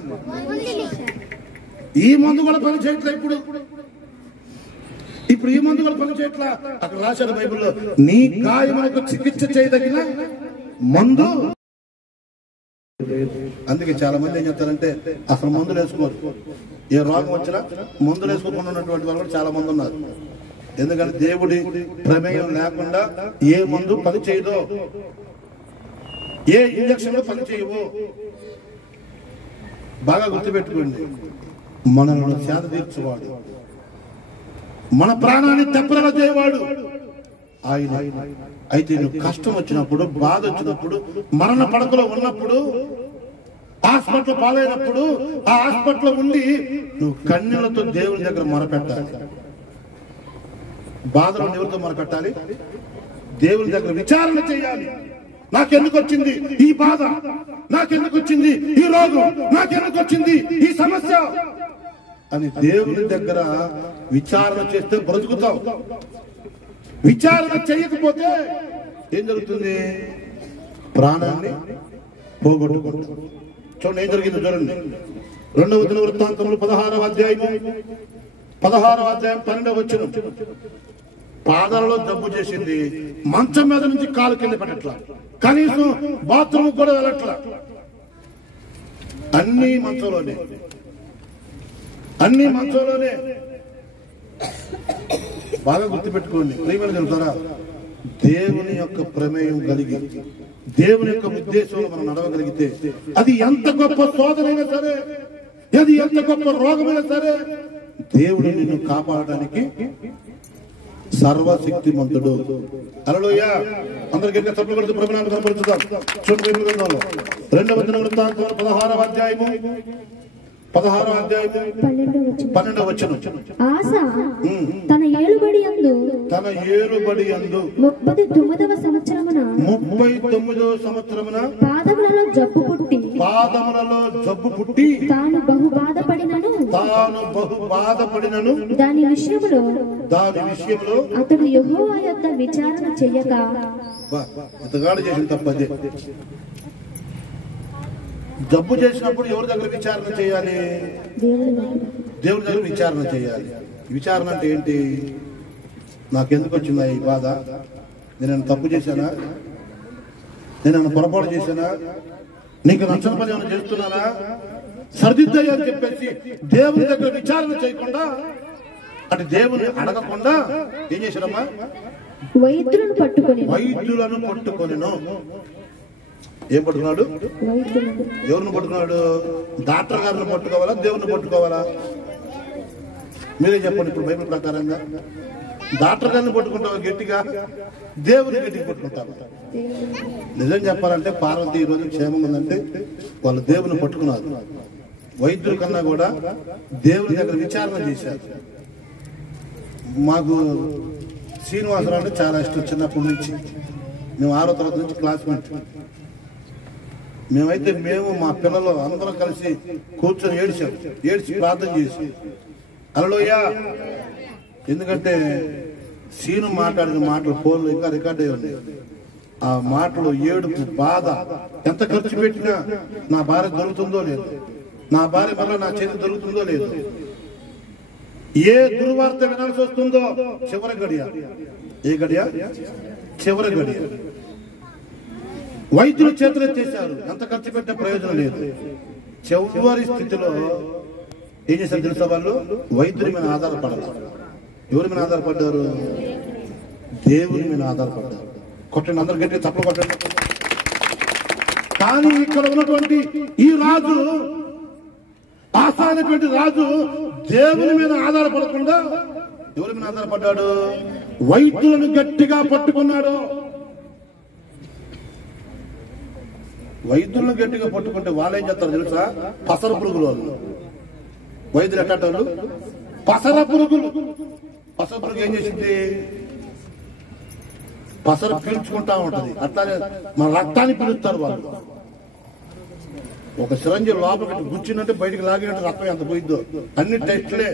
ఈ మందు కూడా పని చేయట్లే ఇప్పుడు ఈ మందు కూడా పని చేయట్లా. అక్కడ రాశారు బైబిల్లో, నీ గాయములకు చికిత్స చేయదగిన మందు. అందుకే చాలా మంది ఏం చెప్తారంటే అసలు మందులు వేసుకోరు. ఏ రోగం వచ్చినా మందులు వేసుకోకుండా ఉన్నటువంటి వాళ్ళు కూడా చాలా మంది ఉన్నారు. ఎందుకంటే దేవుడి ప్రమేయం లేకుండా ఏ మందు పని చేయదో, ఏ ఇంజక్షన్లు పని చేయవు. బాగా గుర్తుపెట్టుకోండి, మనల్ని సేద తీర్చేవాడు, మన ప్రాణాన్ని తెప్పరగా చేయవాడు ఆయన. అయితే నువ్వు కష్టం వచ్చినప్పుడు, బాధ వచ్చినప్పుడు, మరణ పడకలో ఉన్నప్పుడు, హాస్పిటల్ పాలైనప్పుడు, ఆ హాస్పిటల్లో ఉండి నువ్వు కన్నీళ్లతో దేవుని దగ్గర మొరపెట్టాలి. బాధలో ఎవరితో మొరపెట్టాలి? దేవుని దగ్గర విచారణ చేయాలి. నాకెందుకు వచ్చింది ఈ బాధ, నాకెందుకు వచ్చింది ఈ రోగం, నాకెందుకు వచ్చింది ఈ సమస్య అని దేవుని దగ్గర విచారణ చేస్తే బ్రతుకుతావు. విచారణ చేయకపోతే ఏం జరుగుతుంది? ప్రాణాన్ని పోగొట్టుకుంటాం. చూడండి ఏం జరిగింది చూడండి. 2వ దినవృత్తాంతములు 16వ అధ్యాయం 12వ వచనం. పాదాలలో జబ్బు చేసింది, మంచం మీద నుంచి కాలు కింద పెట్టట్లా, కనీసం బాత్రూమ్ కూడా వెళ్ళట్లా, అన్ని మంచంలోనే. బాగా గుర్తుపెట్టుకోండి ప్రియమైన చెబుతారా, దేవుని యొక్క ప్రమేయం కలిగి, దేవుని యొక్క ఉద్దేశంలో మనం నడవగలిగితే, అది ఎంత గొప్ప శోధనైనా సరే, అది ఎంత గొప్ప రోగమైనా సరే, దేవుడు నిన్ను కాపాడడానికి సర్వశక్తిమంతుడు. హల్లెలూయా. అందరికీ చప్పట్లు కొడుతూ ప్రభువుని కనపరుచుదాం. చూడండి 2వ దినవృత్తాంతములు 16వ అధ్యాయం 12వ వచనం. ఆస తన ఏలుబడి యందు 39వ సంవత్సరమున పాదములలో జబ్బు పుట్టి తాను బహు బాధపడినను దాని విషయములో అతడు యెహోవా యొద్ద విచారణ చెయ్యక. అతగాడు చేసిన తప్పదే. జబ్బు చేసినప్పుడు ఎవరి దగ్గర విచారణ చేయాలి? దేవుడి దగ్గర విచారణ చేయాలి. విచారణ అంటే ఏంటి? నాకెందుకు వచ్చిందా ఈ బాధ? నేనేమైనా తప్పు చేశానా? నేనేమైనా పొరపాటు చేశానా? నీకు నచ్చని పని ఏమైనా చేస్తున్నానా? సరిదిద్దాయి అని చెప్పేసి దేవుని దగ్గర విచారణ చేయకుండా, అంటే దేవుని అడగకుండా ఏం చేశారమ్మా? వైద్యులను పట్టుకొనిను. ఏం పట్టుకున్నాడు? ఎవరిని పట్టుకున్నాడు? డాక్టర్ గారిని పట్టుకోవాలా, దేవుని పట్టుకోవాలా? మీరే చెప్పండి. ఇప్పుడు బైబిల్ ప్రకారంగా డాక్టర్ గారిని పట్టుకుంటావా గట్టిగా, దేవుని గట్టిగా పట్టుకుంటావా? నిజం చెప్పాలంటే పార్వతి ఈ రోజు క్షేమం ఉందంటే వాళ్ళు దేవుని పట్టుకున్నారు. వైద్యుల కన్నా కూడా దేవుని దగ్గర విచారణ చేశారు. మాకు శ్రీనివాసరావు అంటే చాలా ఇష్టం. చిన్నప్పటి నుంచి మేము 6వ తరగతి నుంచి క్లాస్మేట్. మేము మా పిల్లలు అందరం కలిసి కూర్చొని ఏడ్చి ప్రార్థన చేసి, హల్లెలూయా. ఎందుకంటే సీను మాట్లాడిన మాటలు ఫోన్లో ఇంకా రికార్డ్ అయ్యి ఉన్నాయి. ఆ మాటలు, ఏడుపు, బాధ, ఎంత ఖర్చు పెట్టినా నా భార్య దొరుకుతుందో లేదు, నా భార్య వల్ల నా చేతి దొరుకుతుందో లేదు, ఏ దుర్వార్త వినాల్సి వస్తుందో, చివరి గడియ. ఏ గడియ? చివరి గడియ. వైద్యులు చేతులు ఎత్తేశారు, ఎంత ఖర్చు పెట్టే ప్రయోజనం లేదు. చివరి స్థితిలో ఏం చేశారు తెలుసా? వాళ్ళు వైద్యుడి మీద ఆధారపడారు. ఎవరి మీద ఆధారపడ్డారు? దేవుని మీద ఆధారపడ్డారు. కొట్టండి, అందరు గట్టిగా చప్పలు కొట్టండి. కానీ ఇక్కడ ఉన్నటువంటి ఈ రాజు, ఆసా అనేటువంటి రాజు దేవుని మీద ఆధారపడకుండా ఎవరి మీద ఆధారపడ్డాడు? వైద్యులను గట్టిగా పట్టుకున్నాడు. వైద్యులను గట్టిగా పట్టుకుంటే వాళ్ళు ఏం చేస్తారు తెలుసా? పసర పురుగులు వాళ్ళు. వైద్యులు ఎట్టాళ్ళు? పసర పురుగులు. పసర పురుగు ఏం చేసింది? పసర పీల్చుకుంటా ఉంటది. అట్లానే మన రక్తాన్ని పీలుస్తారు వాళ్ళు. ఒక సిరంజి లోపలికి గుచ్చిందంటే బయటకు లాగినట్టు రక్తం ఎంత పోయిద్దో. అన్ని టెస్టులే.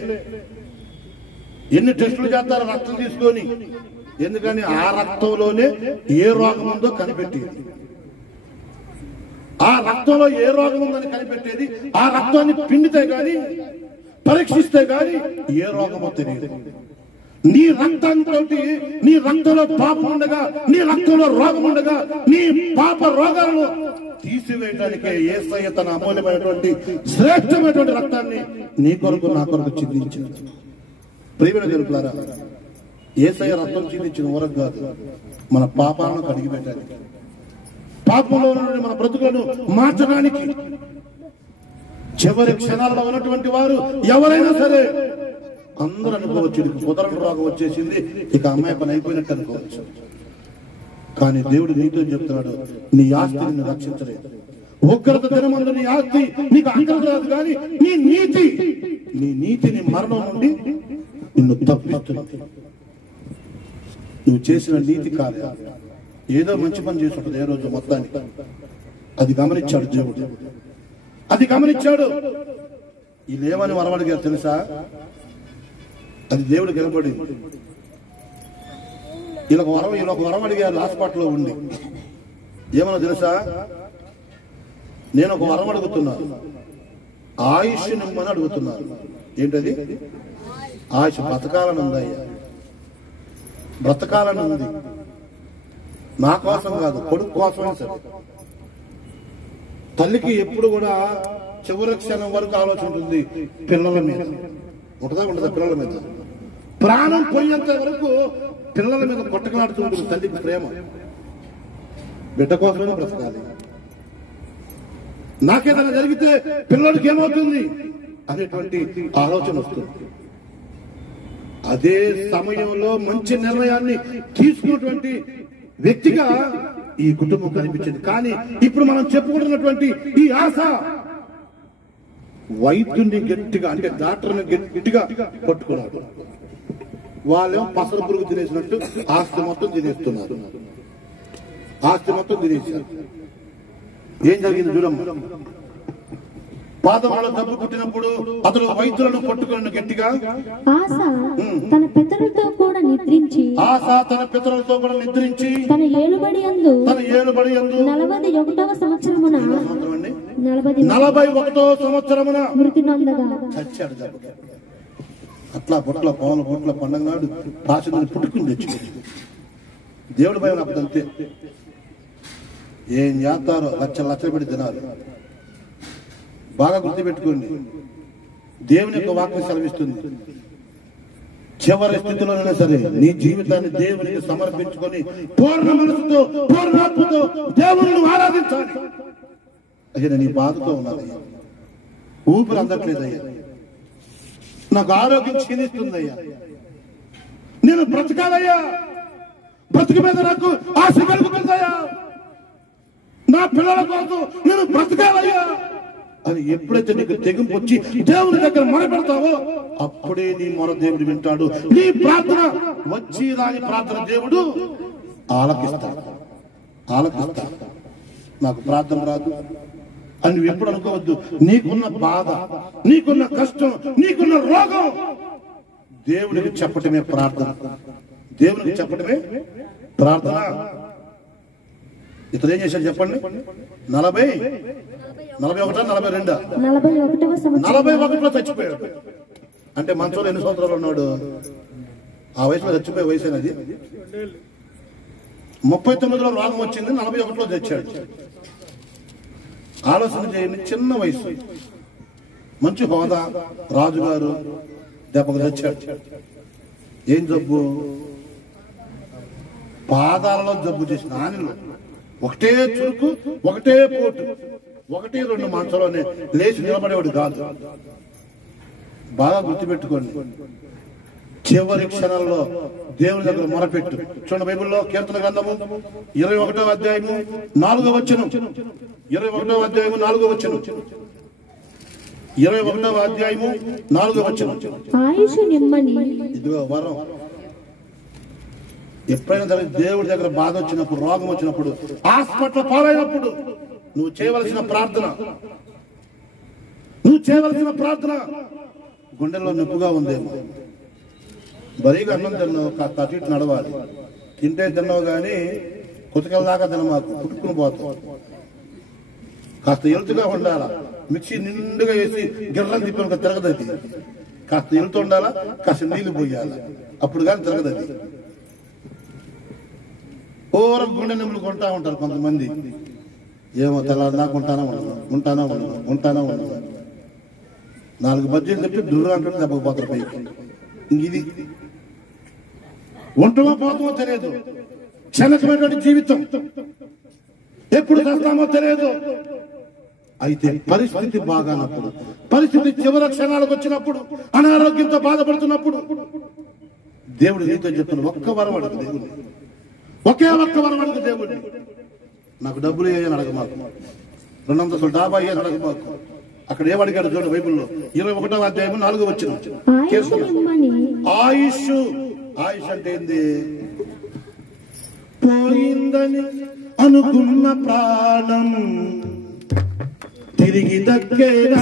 ఎన్ని టెస్టులు చేస్తారో రక్తం తీసుకొని. ఎందుకని ఆ రక్తంలోనే ఏ రోగం ఉందో కనిపెట్టి, ఆ రక్తంలో ఏ రోగం ఉందని కనిపెట్టేది ఆ రక్తాన్ని పిండితే గాని, పరీక్షిస్తే గాని ఏ రోగమో తెలియదు. నీ రక్తంతో, నీ రక్తంలో పాపం ఉండగా, నీ రక్తంలో రోగం ఉండగా, నీ పాప రోగాలను తీసివేయడానికే యేసయ్య తన అమూల్యమైనటువంటి శ్రేష్టమైనటువంటి రక్తాన్ని నీ కొరకు నా కొరకు చిందించాడు. ప్రియమైన దేవులారా, యేసయ్య రక్తం చిందించిన ఊరకు కాదు, మన పాపాలను కడిగి పెట్టడానికి, పాపంలో ఉన్న మన బ్రతుకులను మార్చడానికి. చివరి క్షణాలలో ఉన్నటువంటి వారు ఎవరైనా సరే అందరూ అనుకోవచ్చు, కుదరని రోగం వచ్చేసింది, ఇక అమ్మాయి పని అయిపోయినట్టు అనుకోవచ్చు. కానీ దేవుడు నీతో చెప్తున్నాడు, నీ ఆస్తి నిన్ను రక్షించలేదు. ఉగ్రత దినమందు నీ ఆస్తి నీకు అంకరం రాదు, కానీ నీ నీతి నీ మరణం నుండి నిన్ను తప్పిస్తుంది. నువ్వు చేసిన నీతి కార్యాలు ఏదో మంచి పని చేసి ఉంటుంది ఏ రోజు మొత్తానికి. అది గమనించాడు దేవుడు, అది గమనించాడు. వీళ్ళేమని వరమడిగారు తెలుసా? అది దేవుడు కనబడింది. వీళ్ళొక వరం అడిగారు హాస్పిటల్లో ఉండి. ఏమన్నా తెలుసా? నేను ఒక వరం అడుగుతున్నాను, ఆయుష్ నిమ్మని అడుగుతున్నాను. ఏంటది? ఆయుష్. బ్రతకాలని ఉందయ్యా, బ్రతకాలని ఉంది. నా కోసం కాదు, కొడుకు కోసమే సరే. తల్లికి ఎప్పుడు కూడా చివరి క్షణం వరకు ఆలోచన ఉంటుంది పిల్లల మీద. ఉంటుందా? పిల్లల మీద ప్రాణం పోయేంత వరకు పిల్లల మీద కొట్టకలాడుతూ ఉంటుంది తల్లికి ప్రేమ. బిడ్డ కోసమే బ్రతకాలి. నాకేదైనా జరిగితే పిల్లలకి ఏమవుతుంది అనేటువంటి ఆలోచన వస్తుంది. అదే సమయంలో మంచి నిర్ణయాన్ని తీసుకున్నటువంటి వ్యక్తిగా ఈ కుటుంబం కనిపించింది. కానీ ఇప్పుడు మనం చెప్పుకుంటున్నటువంటి ఈ ఆశ వైద్యుని గట్టిగా, అంటే డాక్టర్ని గట్టిగా పట్టుకున్నాడు. వాళ్ళేమో పసర పురుగు తినేసినట్టు ఆస్తి మొత్తం తినేస్తున్నారు. ఆస్తి మొత్తం తినేసారు. ఏం జరిగింది చూడమ్మ. పాదములో దెబ్బ పుట్టినప్పుడు అతడు వైద్యులను పట్టుకుని గట్టిగా, ఆశ తన పితరులతో కూడా నిద్రించి, తన ఏలుబడి యందు 41వ సంవత్సరమున 41వ సంవత్సరమున మృతి నొందగా చచ్చాడు. అట్లా పొట్ల పావుల పొట్ల పండగ నాడు రాసిన పుట్టుకుని తెచ్చి దేవుడి భయం అప్పుడంతే. ఏం చేస్తారో లక్షలు పెట్టి తినాలి. బాగా గుర్తుపెట్టుకోండి, దేవుని యొక్క వాక్యం సెలవిస్తుంది, చివరి స్థితిలోనైనా సరే నీ జీవితాన్ని దేవునికి సమర్పించుకొని పూర్ణ మనసుతో, పూర్ణాత్మతో దేవుని ఆరాధించాలి. అయ్యా నీ బాధతో ఉన్నదయ్యా, ఊపిరి అందట్లేదయ్యా, నాకు ఆరోగ్యం క్షీణిస్తుందయ్యా, నేను బ్రతకాలయ్యా, బ్రతుకు మీద నాకు ఆశ కలుగుతుందయ్యా, నా పిల్లల కోసం నేను బ్రతకాలయ్యా అని ఎప్పుడైతే నీకు తెగింపు వచ్చి దేవుని దగ్గర మొరపెడతావో అప్పుడే నీ మొర దేవుడు వింటాడు. నీ ప్రార్థన వచ్చి రాని ప్రార్థన దేవుడు ఆలకిస్తాడు. నాకు ప్రార్థన రాదు అని నువ్వు ఎప్పుడు అనుకోవద్దు. నీకున్న బాధ, నీకున్న కష్టం, నీకున్న రోగం దేవుడికి చెప్పటమే ప్రార్థన. దేవునికి చెప్పటమే ప్రార్థన. ఇతను ఏం చేశాడు చెప్పండి? 41లో చచ్చిపోయాడు. అంటే మంచంలో ఎన్ని సంవత్సరాలు ఉన్నాడు? ఆ వయసులో చచ్చిపోయే వయసు అది. 39లో రోగం వచ్చింది, 41లో తెచ్చాడు. ఆలోచన చేయండి, చిన్న వయసు, మంచి హోదా, రాజుగారు, దెబ్బకు తెచ్చాడు. ఏం జబ్బు? పాదాలలో జబ్బు చేసిన ఆనెలు. ఒకటే చురుకు, ఒకటే పోటు, 1-2 మంచంలోనే లేచి నిలబడేవాడు కాదు. బాగా గుర్తుపెట్టుకోండి, చివరి క్షణాలలో దేవుని దగ్గర మొరపెట్టు. చూడండి బైబిల్లో కీర్తన గ్రంథము 21వ అధ్యాయము 4వ వచనం. 21వ అధ్యాయము 4వ వచనం. 21వ అధ్యాయము 4వ వచనం. ఆయుష్ నిమ్మని. ఇదిగో వరం. ఎప్పుడైనా సరే దేవుడి దగ్గర బాధ వచ్చినప్పుడు, రోగం వచ్చినప్పుడు, హాస్పిటల్ పాలైనప్పుడు నువ్వు చేయవలసిన ప్రార్థన గుండెల్లో నొప్పిగా ఉందేమో, బరీగా అన్నం తిన్నావు, కాస్త అటు ఇటు నడవాలి. తింటే తిన్నావు కానీ కుతకల దాకా తినమాకు, పుట్టుకుని పోతావు. కాస్త ఎలుతుగా ఉండాలా. మిక్సీ నిండుగా వేసి గిర్రలు తిప్పిన తిరగదది. కాస్త ఎలుతు ఉండాలా, కాస్త నీళ్లు పోయాలా, అప్పుడు కానీ తిరగదది. ఓరం గుండె నిమ్ములు కొంటా ఉంటారు కొంతమంది. ఏమో తెల్లారి దాకా ఉంటానా ఉండదు. 4 బజ్జీలు చెప్పి దుర్రు అంటుంది, దెబ్బకు పోతారు పైకి. ఇది ఒంటమో పోతామో తెలియదు. క్షణకమైనటువంటి జీవితం, ఎప్పుడు చేస్తామో తెలియదు. అయితే పరిస్థితి బాగానప్పుడు, పరిస్థితి చివరి క్షణాలకు వచ్చినప్పుడు, అనారోగ్యంతో బాధపడుతున్నప్పుడు దేవుడు నీతో చెప్తున్న ఒక్క వరం అడుగు దేవుడిని. ఒకే ఒక్క వరం అడుగు దేవుడిని. నాకు డబ్బులు వేయని అడగమాకు, 200 డాబా అని అడగమాకు. అక్కడ ఏమడిగాడు చూడండి బైబిల్లో 21వ అధ్యాయం 4వ వచనం. ఆయుష్. ఆయుష్ అంటే ఏంది? పోయిందని అనుకున్న ప్రాణం తిరిగి దక్కేనా,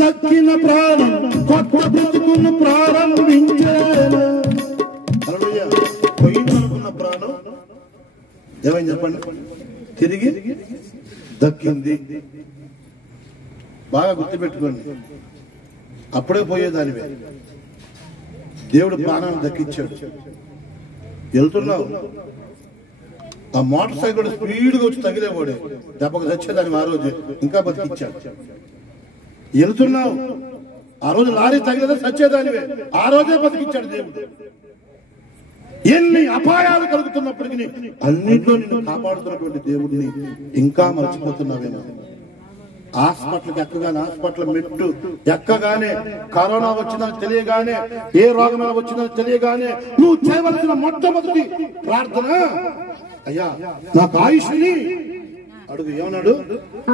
దక్కిన ప్రాణం కొత్త బ్రతుకును ప్రారంభించేనా. పోయిందనుకున్న ప్రాణం ఏమైంది చెప్పండి? తిరిగి దక్కింది. బాగా గుర్తుపెట్టుకోండి. అప్పుడే పోయేదానివే, దేవుడు ప్రాణాన్ని దక్కించాడు. వెళ్తున్నావు, ఆ మోటార్ సైకిల్ స్పీడ్గా వచ్చి తగిలేవాడు, దెబ్బకు చచ్చేదాన్ని ఆ రోజు ఇంకా బతికిచ్చాడు. వెళ్తున్నావు, ఆ రోజు లారీ తగిలేదా చచ్చేదానివే, ఆ రోజే బతికిచ్చాడు దేవుడు. ఎన్ని అపాయాలు కలుగుతున్నప్పటికీ అన్నింటిలో నిన్ను కాపాడుతున్నటువంటి దేవుడిని ఇంకా మర్చిపోతున్నావేమో. హాస్పిటల్కి ఎక్కగానే, హాస్పిటల్ మెట్టు ఎక్కగానే, కరోనా వచ్చిందని తెలియగానే, ఏ రోగం వచ్చిందని తెలియగానే నువ్వు చేయవలసిన మొట్టమొదటి ప్రార్థన, అయ్యా నాకు ఆయుష్ని అడుగు. ఏమన్నాడు?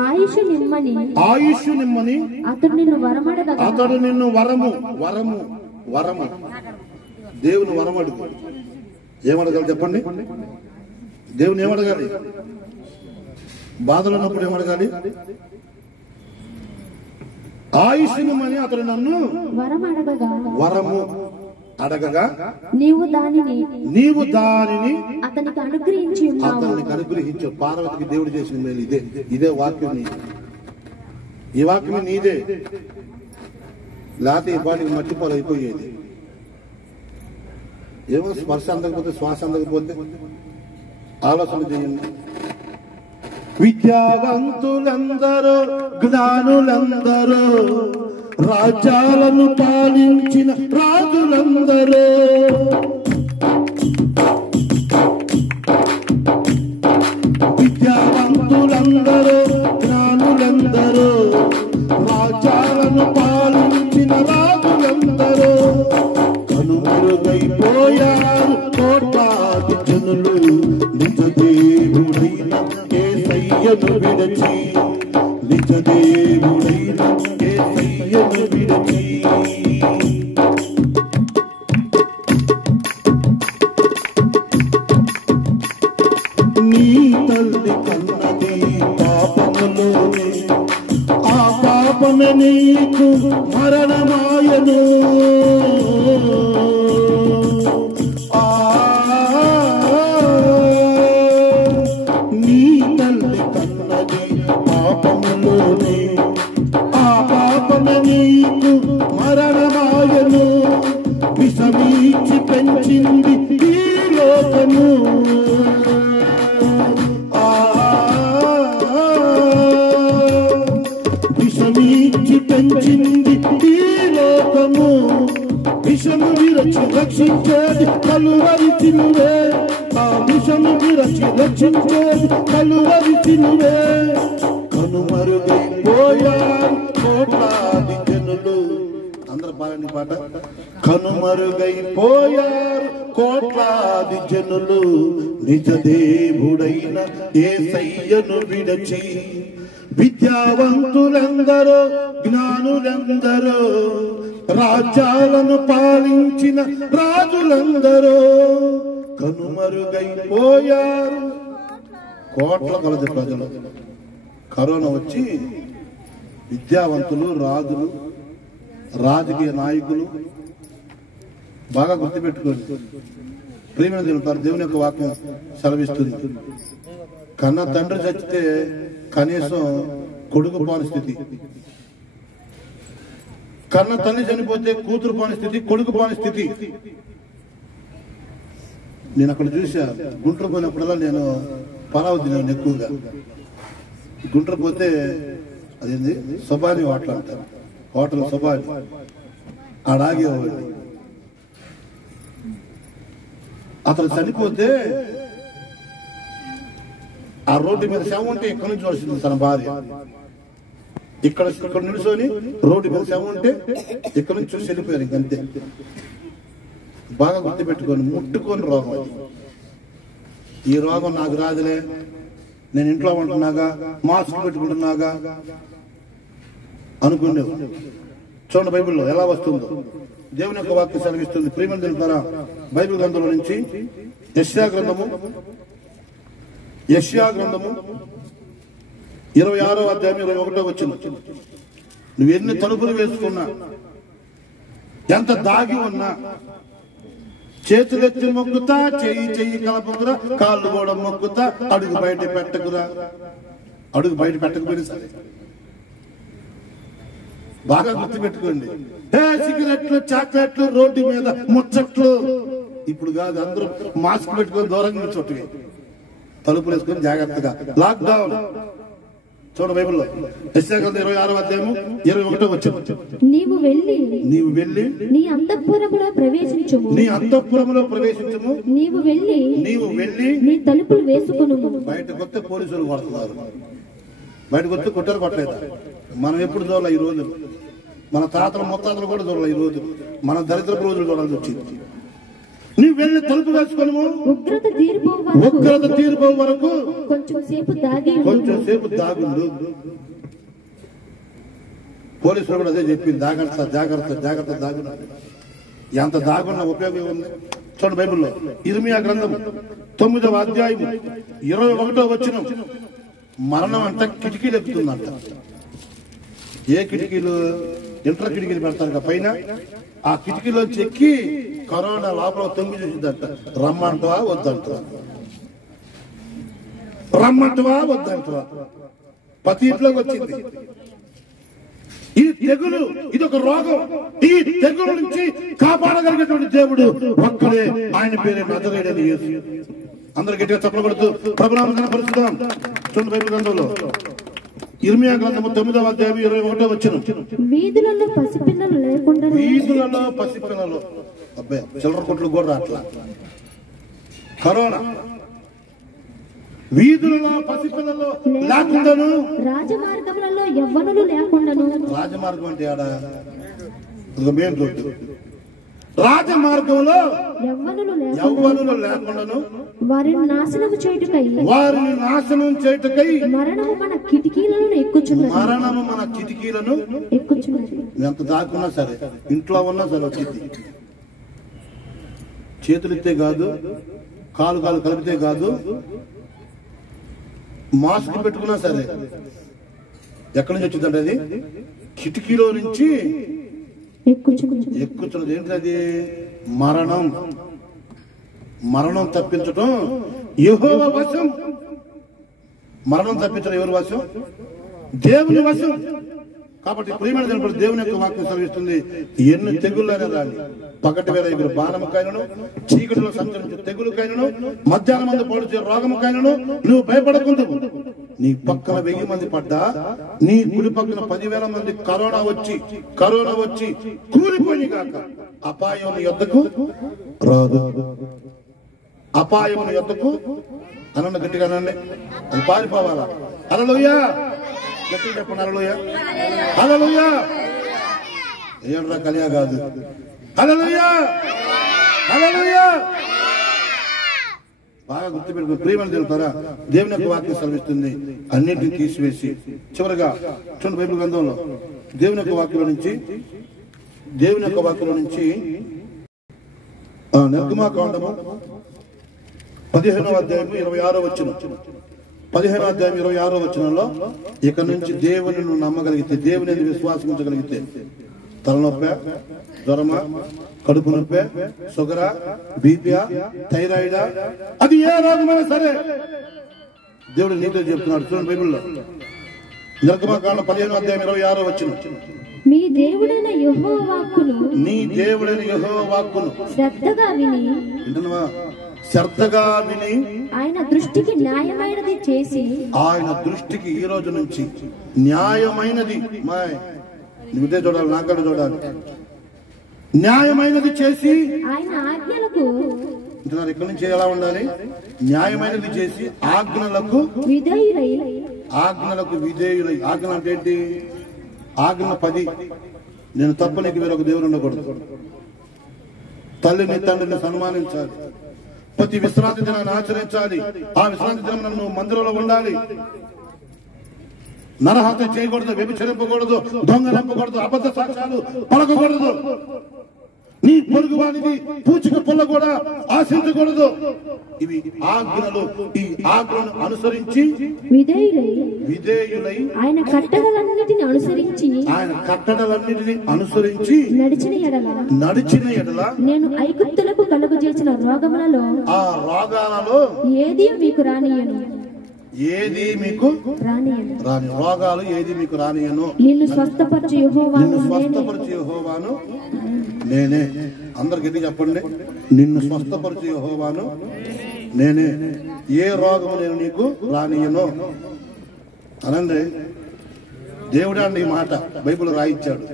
ఆయుష్ నిమ్మని అతడు నిన్ను వరము దేవుని వరం అడుగు. ఏమడగాలి చెప్పండి? దేవుని ఏమడగాలి? బాధలు ఉన్నప్పుడు ఏమడగాలి? ఆయుష్ నిమ్మని అతడు నన్ను వరము అడగగా నీవు దానిని అతనికి అనుగ్రహించు. పార్వతికి దేవుడు చేసిన మేలు ఇదే. ఇదే వాక్యం. ఈ వాక్యం నీదే, లేకపోతే ఈ పాటికి మట్టిపాలు అయిపోయేది. ఏమో స్పర్శ అందకపోతే, శ్వాస అందకపోతే ఆలోచన చేయండి. విద్యావంతులందరూ, జ్ఞానులందరూ, రాజ్యాలను పాలించిన రాజులందరూ, విద్యావంతులందరూ, జ్ఞానులందరూ, రాజ్యాలను పాలించిన రాజులందరూ కనుమరుగైపోయారు కోట్లాది జనులు. నిజ దేవుడైన యేసయ్యను విడచి, నిజ దేవుడైన యేసయ్యను విడచి. నీ తల్లి కన్నది పాపములోనే, ఆ పాపమే నీకు మరణమాయను. నీ తల్లి కన్నది పాపములోనే, ఆ పాపమే నీకు మరణమాయను. విషమీచి పెంచింది ఈ లోకము, విషమీచి పెంచింది ఈ లోకము. విషము విరచి రక్షించేది కలువరి సిలువే, ఆ విషము విరచి రక్షించేది కలువరి సిలువే. కనుమరుగైపోయారు కోట్లాది జనులు. అందరూ పాడండి పాట. కనుమరుగైపోయారు కోట్లాది జనులు, నిజ దేవుడైన యేసయ్యను విడచి. విద్యావంతులందరూ, జ్ఞానులందరూ, రాజ్యాలను పాలించిన రాజులందరూ కనుమరుగైపోయారు. కోట్ల కొలది ప్రజలు. కరోనా వచ్చి విద్యావంతులు, రాజులు, రాజకీయ నాయకులు బాగా గుర్తుపెట్టుకోండి. ప్రియమైన దేవుని యొక్క వాక్యం సెలవిస్తుంది. కన్న తండ్రి చచ్చితే కనీసం కొడుకు పోని స్థితి, కన్న తల్లి చనిపోతే కూతురు పోని స్థితి, కొడుకు పోని స్థితి. నేను అక్కడ చూసా. గుంటూరు పోయినప్పుడల్లా నేను పలావ్ తిన్నాను ఎక్కువగా. గుంటూరు పోతే అదేంది సుబాని హోటల్ అంటారు, హోటల్ సుబాని, ఆడాగేవాడు. అతను చనిపోతే ఆ రోడ్డు మీద శవం ఉంటే ఇక్కడ నుంచి వచ్చింది తన భార్య. ఇక్కడ నిలుచొని రోడ్డు మీద శవం ఉంటే ఇక్కడ నుంచి చూసి వెళ్ళిపోయారు. ఇంకంతే. బాగా గుర్తుపెట్టుకొని ముట్టుకొని రోగం అది. ఈ రోగం నాకు రాదులే, నేను ఇంట్లో ఉంటున్నాగా, మాస్క్ పెట్టుకుంటున్నాగా అనుకునేవు. చూడండి బైబిల్లో ఎలా వస్తుందో. దేవుని యొక్క వాక్యం సెలవిస్తుంది. ప్రియమైన తెలుపుతారా, బైబిల్ గ్రంథంలో నుంచి యెషయా గ్రంథము 26వ అధ్యాయం 21వ వచనం. నువ్వు ఎన్ని తలుపులు వేసుకున్నా, ఎంత దాగి ఉన్నా, చేతులెత్తి మొక్కుతా, చెయ్యి కలపకురా, కాళ్ళు కూడా మొక్కుతా, అడుగు బయట పెట్టకురా. అడుగు బయట పెట్టకపోయినా సరే బాగా గుర్తుపెట్టుకోండి. సిగరెట్లు, చాక్లెట్లు, రోడ్డు మీద ముచ్చట్లు. ఇప్పుడు కాదు, అందరూ మాస్క్ పెట్టుకొని దూరంగా చోటువి, తలుపులు వేసుకొని జాగ్రత్తగా. లాక్డౌన్ చూడ బైబిల్లో యెషయా 26వ అధ్యాయం 21వ వచనం. నీవు వెళ్ళి నీ అంతఃపురములో ప్రవేశించుము. నీవు వెళ్ళి నీ తలుపులు వేసుకొనుము. బయటకు వస్తే పోలీసులు కొడుతున్నారు. బయటకు వస్తే కొట్టారు, కొట్టలేదు. మనం ఎప్పుడు చూడాలి ఈ రోజు? మన తాతలు ముత్తాతలు కూడా చూడాలి ఈ రోజు. మన దరిద్రపు రోజులు చూడాల్సి వచ్చింది. నీవు వెళ్ళి తలుపు వేసుకొని ఉగ్రత తీరిపో వరకు కొంచెం సేపు దాగుండు. పోలీసులు కూడా అదే చెప్పింది, జాగ్రత్త దాగుండు. ఎంత దాగున్న ఉపయోగం ఉంది చూడండి బైబిల్లో. ఇర్మియా గ్రంథం 9వ అధ్యాయం 21వ వచనం. మరణం అంట కిటికీలు ఎక్కుతుందంట. ఏ కిటికీలు? ఇంటర్ కిటికీలు పెడతారు పైన. ఆ కిటికీలో చెక్కి కరోనా లోపల తొంగి చూసిందంట. రమ్మంటవా వద్దంటవా ప్రతి ఇంట్లోకి వచ్చింది ఈ తెగులు. ఇది ఒక రోగం. ఈ తెగుల నుంచి కాపాడగలిగేటువంటి దేవుడు ఒక్కడే, ఆయన పేరే నజరేయుడైన యేసు. అందరూ గట్టిగా చప్పట్లు కొడుతూ ప్రభునామమున పరిశుద్ధం. చూడండి బైబిల్ గ్రంథంలో ఇర్మియా గ్రంథము 9వ అధ్యాయం 21వ వచనం. వీధులలో పసిపిల్లలు అబ్బాయి చిల్లర కొట్లు కూడా రాట్లా. కరోనా వీధులలో పసిపిల్లలు లేకుండాను, రాజమార్గములలో యవ్వనులు లేకుండాను. రాజమార్గం అంటే ఆడ మెయిన్ రోడ్డు. రాజమార్గంలో యవ్వనులు లేకుండాను వారిని నాశనం చేయుటకై మరణము మన కిటికీలను ఎక్కుచున్నది. ఎంత దాక్కున్నా సరే, ఇంట్లో ఉన్నా సరే వచ్చింది. చేతులెత్తే కాదు, కాలు కలిపితే కాదు, మాస్క్ పెట్టుకున్నా సరే ఎక్కడి నుంచి వచ్చిందంటే అది కిటికీలో నుంచి ఎక్కుతున్నది. ఏంటది? మరణం తప్పించటం యెహోవా వశం. మరణం తప్పించడం ఎవరి వశం? దేవుని వశం. కాబట్టి ప్రియమైన దేవుని యొక్క వాక్యం సెలవిస్తుంది, ఎన్ని తెగుళ్ళైనా రాని, పగటి వేళ ఎగురు బాణముకైనను, చీకటిలో సంచరించే తెగులుకైనను, మధ్యాహ్నం మంది పొడిచే రోగముకైనను నువ్వు భయపడకుందు. నీ పక్కన 1000 మంది పడ్డా, నీ కుడి పక్కన 10,000 మంది కరోనా వచ్చి కూలిపోయి కాక అపాయం యొద్దకు రాదు. అపాయం యొద్దకు అనండి, గట్టిగా అనండి, అది పారిపోవాలా. హల్లెలూయా, గట్టిగా చెప్పండి. హల్లెలూయా. ఏడ్రా కలియా కాదు. హల్లెలూయా. బాగా గుర్తుపెట్టుకుని ప్రియమని తెలుపుతారా, దేవుని యొక్క వాక్యం సెలవిస్తుంది అన్నింటినీ తీసివేసి. చివరిగా చూడండి బైబిల్ గ్రంథంలో దేవుని యొక్క వాక్యంలో నుంచి నిర్గమాకాండము 15వ అధ్యాయం 26వ వచనం. 15వ అధ్యాయం 26వ వచనంలో, ఇక నుంచి దేవుని నువ్వు నమ్మగలిగితే, దేవుని విశ్వాసం ఉంచగలిగితే, తలనొప్పి, జ్వరమా, కడుపు నొప్పి, షుగరా, బీపీ, థైరాయిడా, అది ఏ రోగమైనా సరే దేవుడు నీతో చెప్తున్నాడు. చూడండి బైబిల్లో నిర్గమకాండం 15:26 వచ్చిన మీ దేవుడైన యెహోవా వాక్కును నీ దేవుడైన యెహోవా వాక్కును శ్రద్ధగా విని వింటున్నావా? శ్రద్ధగా విని ఆయన దృష్టికి న్యాయమైనది చేసి ఆయన దృష్టికి ఈ రోజు నుంచి న్యాయమైనది నువ్వుదే చూడాలి, నాకడ చూడాలి. న్యాయమైనది చేసి ఆయన ఆజ్ఞలకు ఇక్కడి నుంచి ఎలా ఉండాలి? న్యాయమైనది చేసి ఆజ్ఞలకు విధేయులై ఆజ్ఞ అంటే ఏంటి? ఆజ్ఞ 10. నేను తప్ప నీకు వేరొక దేవుడు ఉండకూడదు. తల్లిని తండ్రిని సన్మానించాలి. ప్రతి విశ్రాంతి దినాన్ని ఆచరించాలి. ఆ విశ్రాంతి దినం నన్ను మందిరంలో ఉండాలి. నరహత్య చేయకూడదు, వ్యభిచరింపకూడదు, దొంగలింపకూడదు, అబద్ధ సాక్ష్యాలు పలకకూడదు. నీ పొరుగు వానిది పూచిక పుల్ల కూడా ఆశించకూడదు. ఇవి ఆజ్ఞలు. ఈ ఆజ్ఞలను అనుసరించి విధేయులై ఆయన కట్టడలన్నిటిని అనుసరించి నడిచిన ఎడల నేను ఐగుప్తులకు కలుగజేసిన రోగములలో ఆ రోగాలలో ఏది మీకు రానియను రోగాలు ఏది మీకు రానియను. నిన్ను స్వస్థపరచు యెహోవాను నేనే. అందరికి ఎది చెప్పండి, నిన్ను స్వస్థపరచు యెహోవాను నేనే. ఏ రోగము నేను నీకు రానియను అనండి. దేవుడే అండి ఈ మాట బైబిల్ రాయించాడు.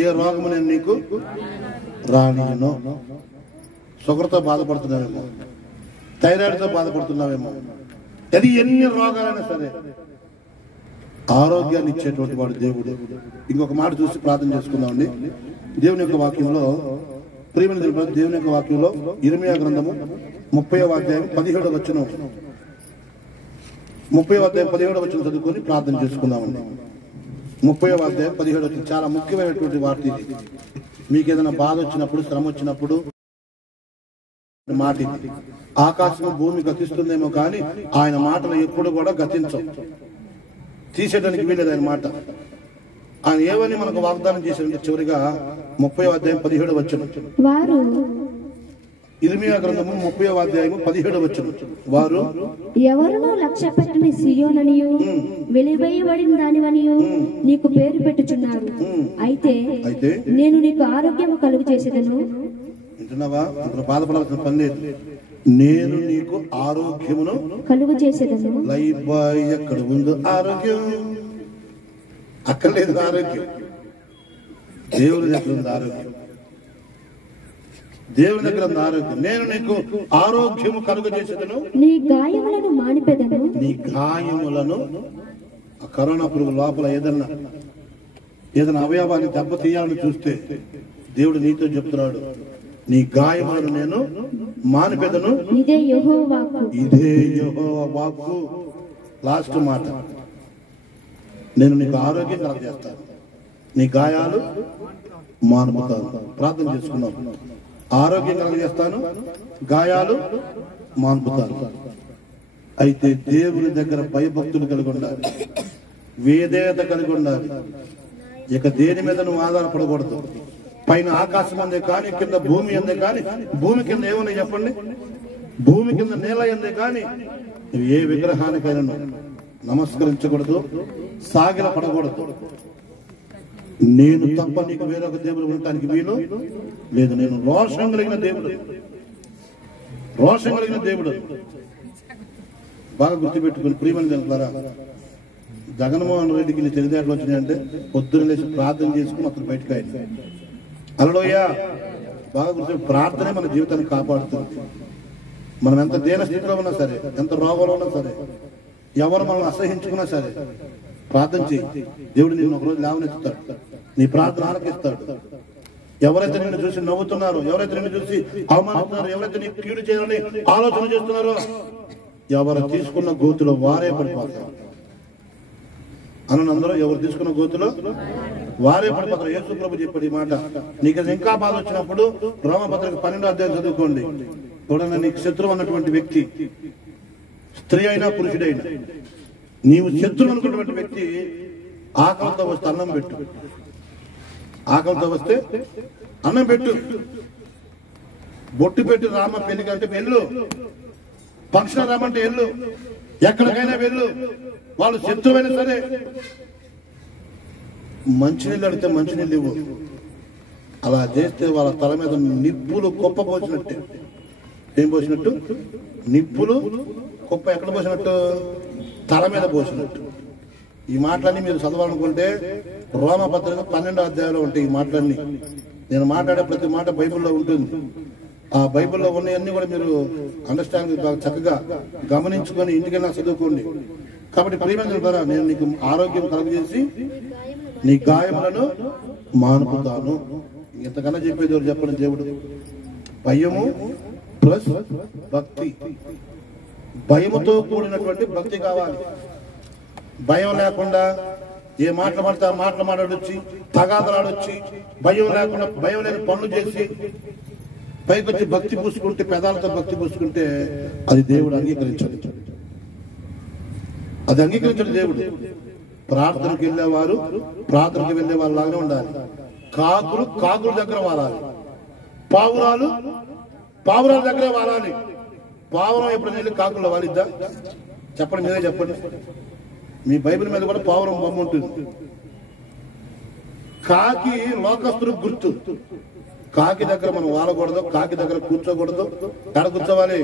ఏ రోగము నేను నీకు రానియను. షుగర్తో బాధపడుతున్నావేమో, థైరాయిడ్తో బాధపడుతున్నావేమో, అది ఎన్ని రోగాలైనా సరే ఆరోగ్యాన్ని ఇచ్చేటువంటి వాడు దేవుడు. ఇంకొక మాట చూసి ప్రార్థన చేసుకుందామండి. దేవుని యొక్క వాక్యంలో ప్రియమైన దేవుని యొక్క వాక్యంలో ఇర్మియా గ్రంథము 30వ అధ్యాయం 17వ వచనం 30వ అధ్యాయం 17వ వచనం చదువుకొని ప్రార్థన చేసుకుందామండి. 30వ అధ్యాయం 17వ వచనం చాలా ముఖ్యమైనటువంటి వార్త ఇది. మీకు ఏదైనా బాధ వచ్చినప్పుడు, శ్రమ వచ్చినప్పుడు మాట ఇది. ఆకాశం భూమి గతిస్తుందేమో కానీ ఆయన మాటలు ఎప్పుడు కూడా గతించవు, తీసేయడానికి వీలేదు ఆయన మాట. ఆయన ఏమని మనకు వాగ్దానం చేశారంటే చివరిగా 30వ అధ్యాయం 17వ వచనం, వారు ఇర్మియా గ్రంథము 30వ అధ్యాయం 17వ వచనం, వారు ఎవరునూ లక్ష్య పెట్టని సియోననియు వెలివేయబడిన దానివనియు నీకు పేరు పెట్టుచున్నారు. అయితే నేను నీకు ఆరోగ్యము కలుగు చేసేదను. వింటున్నావా? ఇప్పుడు బాధపడాల్సిన పని లేదు. నేను నీకు ఆరోగ్యమును కలుగు చేసేదను. లైఫ్ బాయ్ ఎక్కడ ఉందో ఆరోగ్యం అక్కర్లేదు. ఆరోగ్యం దేవుని దగ్గర ఉంది. ఆరోగ్యం దేవుని దగ్గర ఉంది. ఆరోగ్యం నేను నీకు ఆరోగ్యము కలుగు చేసేదను. నీ గాయములను మానిపెదను. నీ గాయములను కరోనా పురుగు లోపల ఏదన్నా అవయవాన్ని దెబ్బ తీయాలని చూస్తే దేవుడు నీతో చెప్తున్నాడు, నీ గాయములను నేను మానిపెదను. ఇదే యెహోవా వాక్కు. లాస్ట్ మాట, నేను నీకు ఆరోగ్యం కలగజేస్తాను, నీ గాయాలు మానుపుతాను. ప్రార్థన చేసుకున్నాం. ఆరోగ్యం కలగజేస్తాను, గాయాలు మానుపుతాను. అయితే దేవుని దగ్గర భయభక్తులు కలిగి ఉండాలి, విధేయత కలిగి ఉండాలి. ఇక దేని మీద నువ్వు ఆధారపడకూడదు. పైన ఆకాశం అందే కానీ, కింద భూమి అందే కానీ, భూమి కింద ఏమన్నా చెప్పండి, భూమి కింద నేల అందే కానీ నువ్వు ఏ విగ్రహానికైనా నమస్కరించకూడదు, సాగిల పడకూడదు. నేను తప్ప నీకు వేరొక దేవుడు ఉండటానికి వీలు లేదు. నేను రోషం కలిగిన దేవుడు. బాగా గుర్తుపెట్టుకుని ప్రియమైన జనారా, జగన్మోహన్ రెడ్డికి నీ తెలివితేటలు వచ్చినాయంటే పొద్దున లేచి ప్రార్థన చేసుకుని అతను బయటకు అయింది. హల్లెలూయా. బాగా గుర్తు, ప్రార్థనే మన జీవితాన్ని కాపాడుతుంది. మనం ఎంత దీన స్థితిలో ఉన్నా సరే, ఎంత రోగంలో ఉన్నా సరే, ఎవరు మనం అసహించుకున్నా సరే ప్రార్థన చేయి. దేవుడు నిన్ను ఒకరోజు లేవనెత్తుతాడు, నీ ప్రార్థన ఆలకిస్తాడు. ఎవరైతే నిన్ను చూసి నవ్వుతున్నారో, ఎవరైతే నిన్ను చూసి అవమానిస్తున్నారో, ఎవరైతే నీ కీడు చేయాలని ఆలోచన చేస్తున్నారో, ఎవరు తీసుకున్న గోతులో వారే పడిపోతారు. అనందరూ ఎవరు తీసుకున్న గోతులో వారే పడిపోతారు. యేసు ప్రభు చెప్పాడు ఈ మాట. నీకు ఇంకా బాధ వచ్చినప్పుడు రోమపత్రిక 12వ అధ్యాయం చదువుకోండి. చూడండి, నీకు శత్రువు అన్నటువంటి వ్యక్తి, స్త్రీ అయినా పురుషుడైనా, నీవు శత్రువు అనుకున్నటువంటి వ్యక్తి ఆకలితో వస్తే అన్నం పెట్టు. ఆకలితో వస్తే అన్నం పెట్టు. బొట్టు పెట్టి రామ పెళ్లికి అంటే వెళ్ళు, ఫంక్షన్ రామంటే వెళ్ళు. ఎక్కడికైనా వెళ్ళు, వాళ్ళు శత్రువైనా సరే మంచినీళ్ళు అడిగితే మంచినీళ్ళు ఇవ్వు. అలా చేస్తే వాళ్ళ తల మీద నిప్పులు కుప్ప పోసినట్టే. ఏం పోసినట్టు? నిప్పులు కుప్ప ఎక్కడ పోసినట్టు? తల మీద పోసినట్టు. ఈ మాటలన్నీ మీరు చదవాలనుకుంటే రోమపత్రిక 12వ అధ్యాయంలో ఉంటాయి ఈ మాటలన్నీ. నేను మాట్లాడే ప్రతి మాట బైబిల్లో ఉంటుంది. ఆ బైబిల్లో ఉన్నవన్నీ కూడా మీరు అండర్స్టాండింగ్ బాగా చక్కగా గమనించుకొని ఇంటికెళ్ళినా చదువుకోండి. కాబట్టి ప్రియమైన ద్వారా నేను నీకు ఆరోగ్యం కలుగజేసి నీ గాయములను మానుపుతాను. ఇంతకన్నా చెప్పేది ఎవరు చెప్పండి? దేవుడు. భయము ప్లస్ భక్తి. భయముతో కూడినటువంటి భక్తి కావాలి. భయం లేకుండా ఏ మాటలు పడితే ఆ మాటలు మాట్లాడొచ్చి, తగాదలాడొచ్చి, భయం లేకుండా భయం లేని పనులు చేసి పైకి వచ్చి భక్తి పూసుకుంటే, పెదాలతో భక్తి పూసుకుంటే అది దేవుడు అంగీకరించాడు. అది అంగీకరించాడు దేవుడు. ప్రార్థనకు వెళ్ళేవారు ప్రార్థనకు వెళ్ళే వాళ్ళ లాగానే ఉండాలి. కాకుల దగ్గర వాలాలి, పావురాల దగ్గర వాలాలి. పావురం ఎప్పుడైనా వెళ్ళి కాకుల్లో వాలిద్దా? చెప్పండి, మీరే చెప్పండి. మీ బైబిల్ మీద కూడా పావురం బొమ్మ ఉంటుంది. కాకి లోకస్తులకు గుర్తు. కాకి దగ్గర మనం వాలకూడదు, కాకి దగ్గర కూర్చోకూడదు. ఎక్కడ కూర్చోవాలి?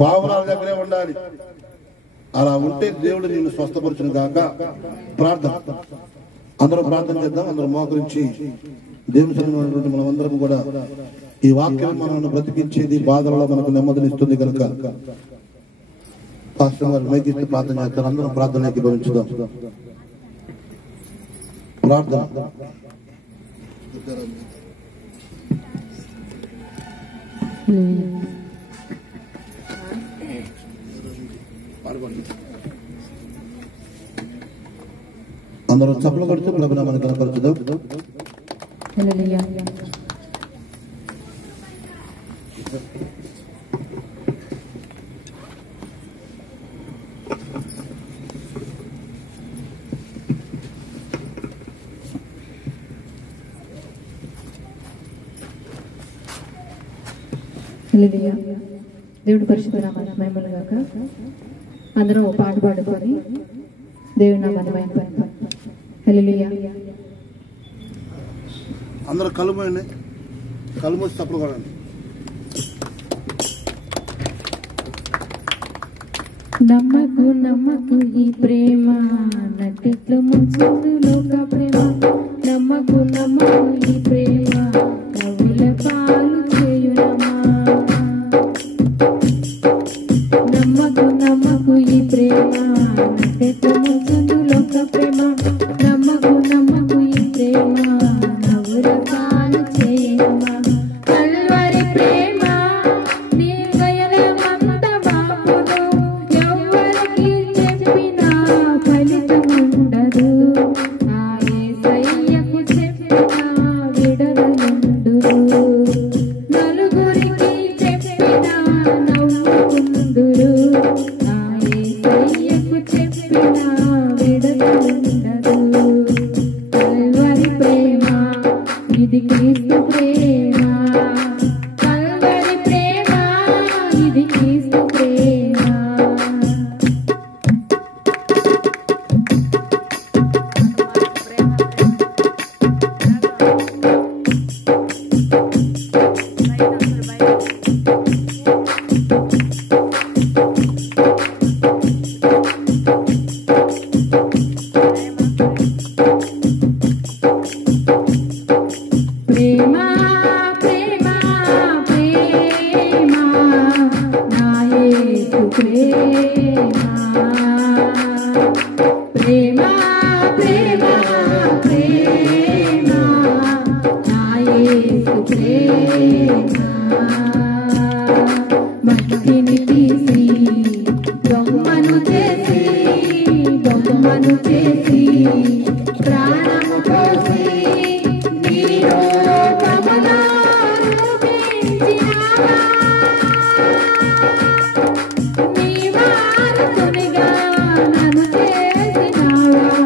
పావురాల దగ్గరే ఉండాలి. అలా ఉంటే దేవుడు నిన్ను స్వస్థపరచును గాక. ప్రార్థన, అందరూ ప్రార్థన చేద్దాం. అందరూ మోకరించి దేవుని సన్నిధిలో మనమందరం కూడా ఈ వాక్యం మనల్ని బ్రతికించేది, బాధలలో మనకు నెమ్మదినిస్తుంది కనుక పాస్టర్ గారు మైకిస్తూ ప్రార్థన చేస్తారు. అందరం ప్రార్థనకి భవించుదాం. ప్రార్థన. అందరూ చప్పలు కొడుతూ ప్రభువుని మనం కనపరచుదాం. దేవుడి పరిశుద్ధ నామానికి మహిమలు గాక. అందరూ పాట పాడుకొని దేవుడి నామాన్ని మహిమపరుద్దాం. హల్లెలూయా. అందరూ కళ్ళు మూయండి, కళ్ళు మూసి చప్పలు కొడండి. నమ్మకు ఈ ప్రేమ నట్టెట్లు ముంచుందు లోక ప్రేమ. నమ్మకు ఈ ప్రేమ కవుల పాలు చేయునమా. నమ్మకు ఈ ప్రేమ నట్టెట్లు ముంచుందు లోక ప్రేమ. నమ్మకు ఈ ప్రేమ కవుల పాలు చేయునమా. కల్వరి ప్రేమ నీ గయలమంత బాపును. ఎవ్వరికి చెప్పినా ఫలితముండదు. ఆ యేసయ్యకు చెప్పినా విడవనుందురు. నలుగురికి చెప్పినా నవ్వుకుందురు. ఆ యేసయ్యకు చెప్పినా విడవనుండదు. కల్వరి ప్రేమ ఇది క్రీస్తు ప్రేమ. కల్వరి ప్రేమ ఇది క్రీస్తు ప్రేమ. ప్రేమ ప్రేమ ప్రేమ నా యేసు ప్రేమ. ప్రేమ ప్రేమ ప్రేమ నా యేసు ప్రేమ. మట్టిని తీసి బొమ్మను చేసి ప్రాణము పోసి నీ రూపములో రూపించినావా. నీ వారసునిగా నన్ను చేసినావా.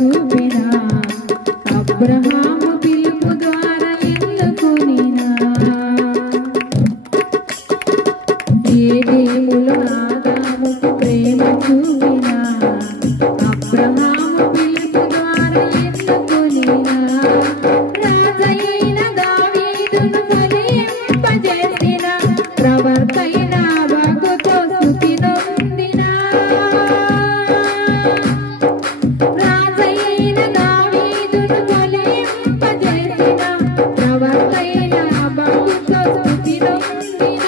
చూపినా అబ్రహాము పిలుపు ద్వారా ఎన్నుకొనినా ఏదేములో ఆదాముకు ప్రేమ చూపినా అబ్రహాము పిలుపు ద్వారా ఎన్నుకొనినా రాజైన దావీదును ఫలింపజేసిన ప్రవర్తైన భక్తుతో స్తుతి నొందిన రాజైన దావీదును ఫలింపజేసిన ప్రవర్తైన భక్తుతో స్తుతి నొందిన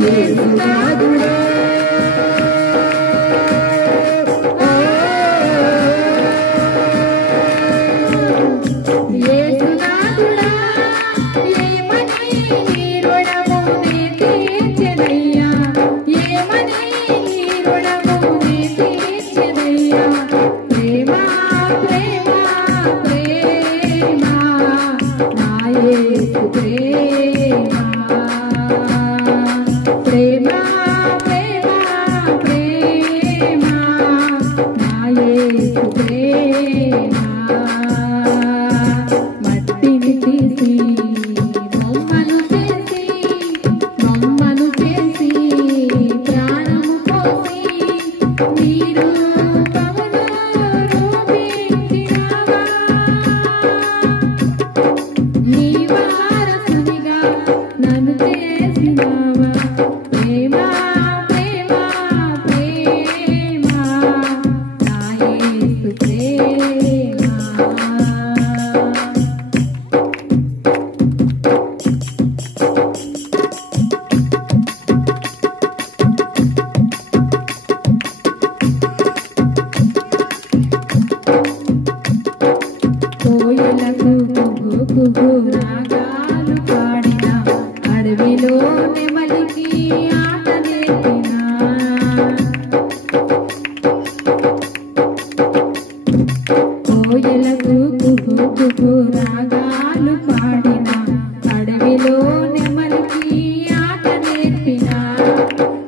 యేసునాథుడే యేసునాథుడా ఏమని నీ రుణము నీ తీర్చెదయ్యా ఏమని నీ రుణము నీ తీర్చెదయ్యా ప్రేమ ప్రేమ ప్రేమ నా యేసు ప్రేమ ప్రేమ ప్రేమ ప్రేమ నా యేసు ప్రేమ మట్టిని తీసి బొమ్మను చేసి ప్రాణము పోసి నీ రూపమును రూపించినావా నీ వారసునిగా నన్ను చేసినావా ప్రేమ ప్రేమ ప్రేమ నా యేసు ప్రేమ కోయలకు కుహు కుహు రాగాలు పాడిన అడవిలో నెమలికి ఆట నేర్పిన కోయలకు కుహు కుహు రాగాలు పాడిన అడవిలో నెమలికి ఆట నేర్పిన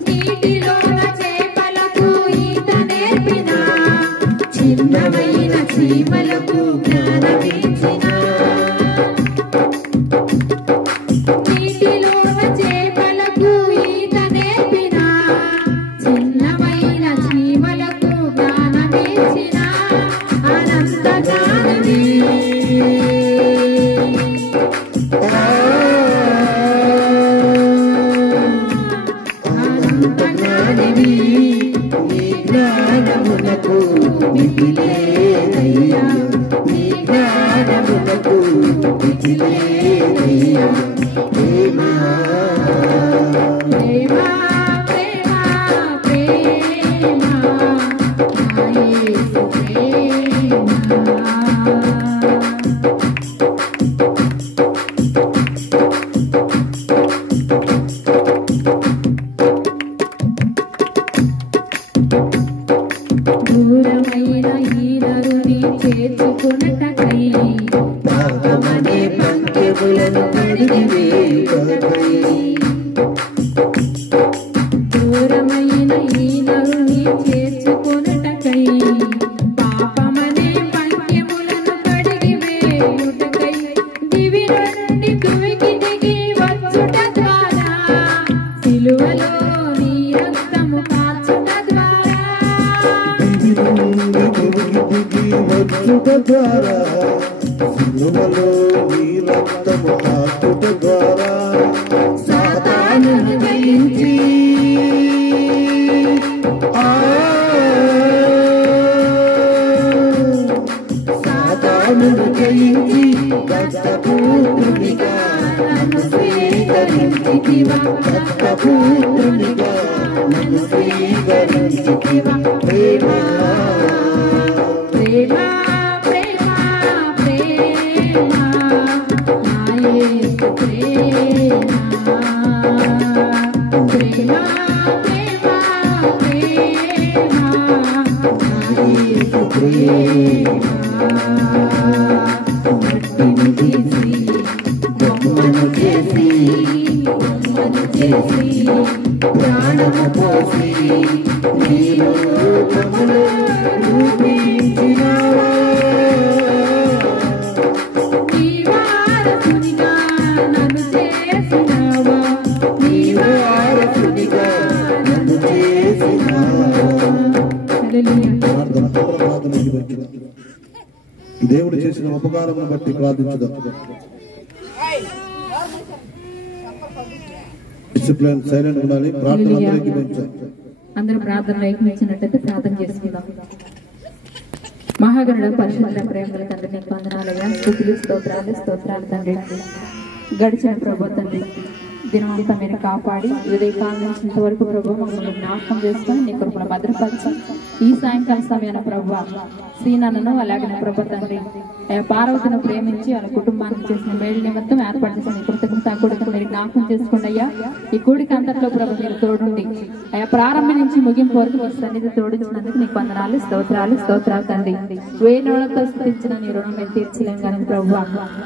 నీటిలోన చేపలకు ఈత నేర్పిన చిన్నమైన చీమలకు జ్ఞానమిచ్చిన నీటిలోన చేపలకు ఈత నేర్పిన చిన్నమైన చీమలకు జ్ఞానమిచ్చిన అనంత జ్ఞానమే అనంత జ్ఞానమే నీ జ్ఞానమునకు మితిలేదయ్యా నీ జ్ఞానమునకు మితిలేదయ్యా ప్రేమ ప్రేమ ప్రేమ ప్రేమ నా యేసు ప్రేమ దూరమైన ఈ నరుని చేర్చుకున్నటకై పాపమనే పంకెములను కడిగివేయుటకై దూరమైన ఈ నరుని చేర్చుకున్నటకై పాపమనే పంకెములను కడిగివేయుటకై దివి నుండి దుమికి దిగి వచ్చుట ద్వారా సిలువలో నీ రక్తము కాచుట ద్వారా వచ్చుట ద్వారా సిలువలో నీ రక్తము కాచుట ద్వారా సాతానును జయించి సాతానును జయించి దత్తపుత్రునిగా నన్ను స్వీకరించితివా దత్తపుత్రునిగా నన్ను స్వీకరించితివా ప్రేమ ప్రేమ ప్రేమ ప్రేమ నా యేసు ప్రేమ ప్రేమ ప్రేమ ప్రేమ నా యేసు ప్రేమ మట్టిని తీసి బొమ్మను చేసి ప్రాణము పోసి నీ రూపములో దేవుడు చేసిన ఉపకారమును బట్టి ప్రార్థించుదాం. డిసిప్లిన్ సైలెంట్ ఉండాలి. ప్రార్థన అందరికీ పెంచాలి. అందరూ ప్రార్థనలో ఏకమించినట్లయితే ప్రార్థన చేసుకుందాం. మహాగణుడ పరిశుద్ధ ప్రేమల తండ్రి నీకు వందనాలయ్యా. స్తుతులు స్తోత్రాలు తండ్రి. గడిచిన ప్రభు తండ్రి దినమంతా మీరు కాపాడి ఉదయకాలం నుంచి ఇంతవరకు ప్రభు మమ్మల్ని జ్ఞాపకం చేసుకుని నీ కృపను భద్రపరిచి ఈ సాయంకాల సమయాన ప్రభు శ్రీనాన్నను అలాగే ప్రభు తండ్రి పార్వతిని ప్రేమించి వాళ్ళ కుటుంబానికి చేసిన మేలు నిమిత్తం ఏర్పాటు చేసిన కృతజ్ఞత కూడిక మీరు జ్ఞాపకం చేసుకోండి అయ్యా. ఈ కూడిక అంతట్లో ప్రభు మీరు తోడుండి అయ్యా ప్రారంభం నుంచి ముగింపు వరకు మీ సన్నిధి తోడించినందుకు నీకు వందనాలు స్తోత్రాలు తండ్రి. వేణులతో స్థితించిన నీ రుణం మేము తీర్చలేం కానీ ప్రభు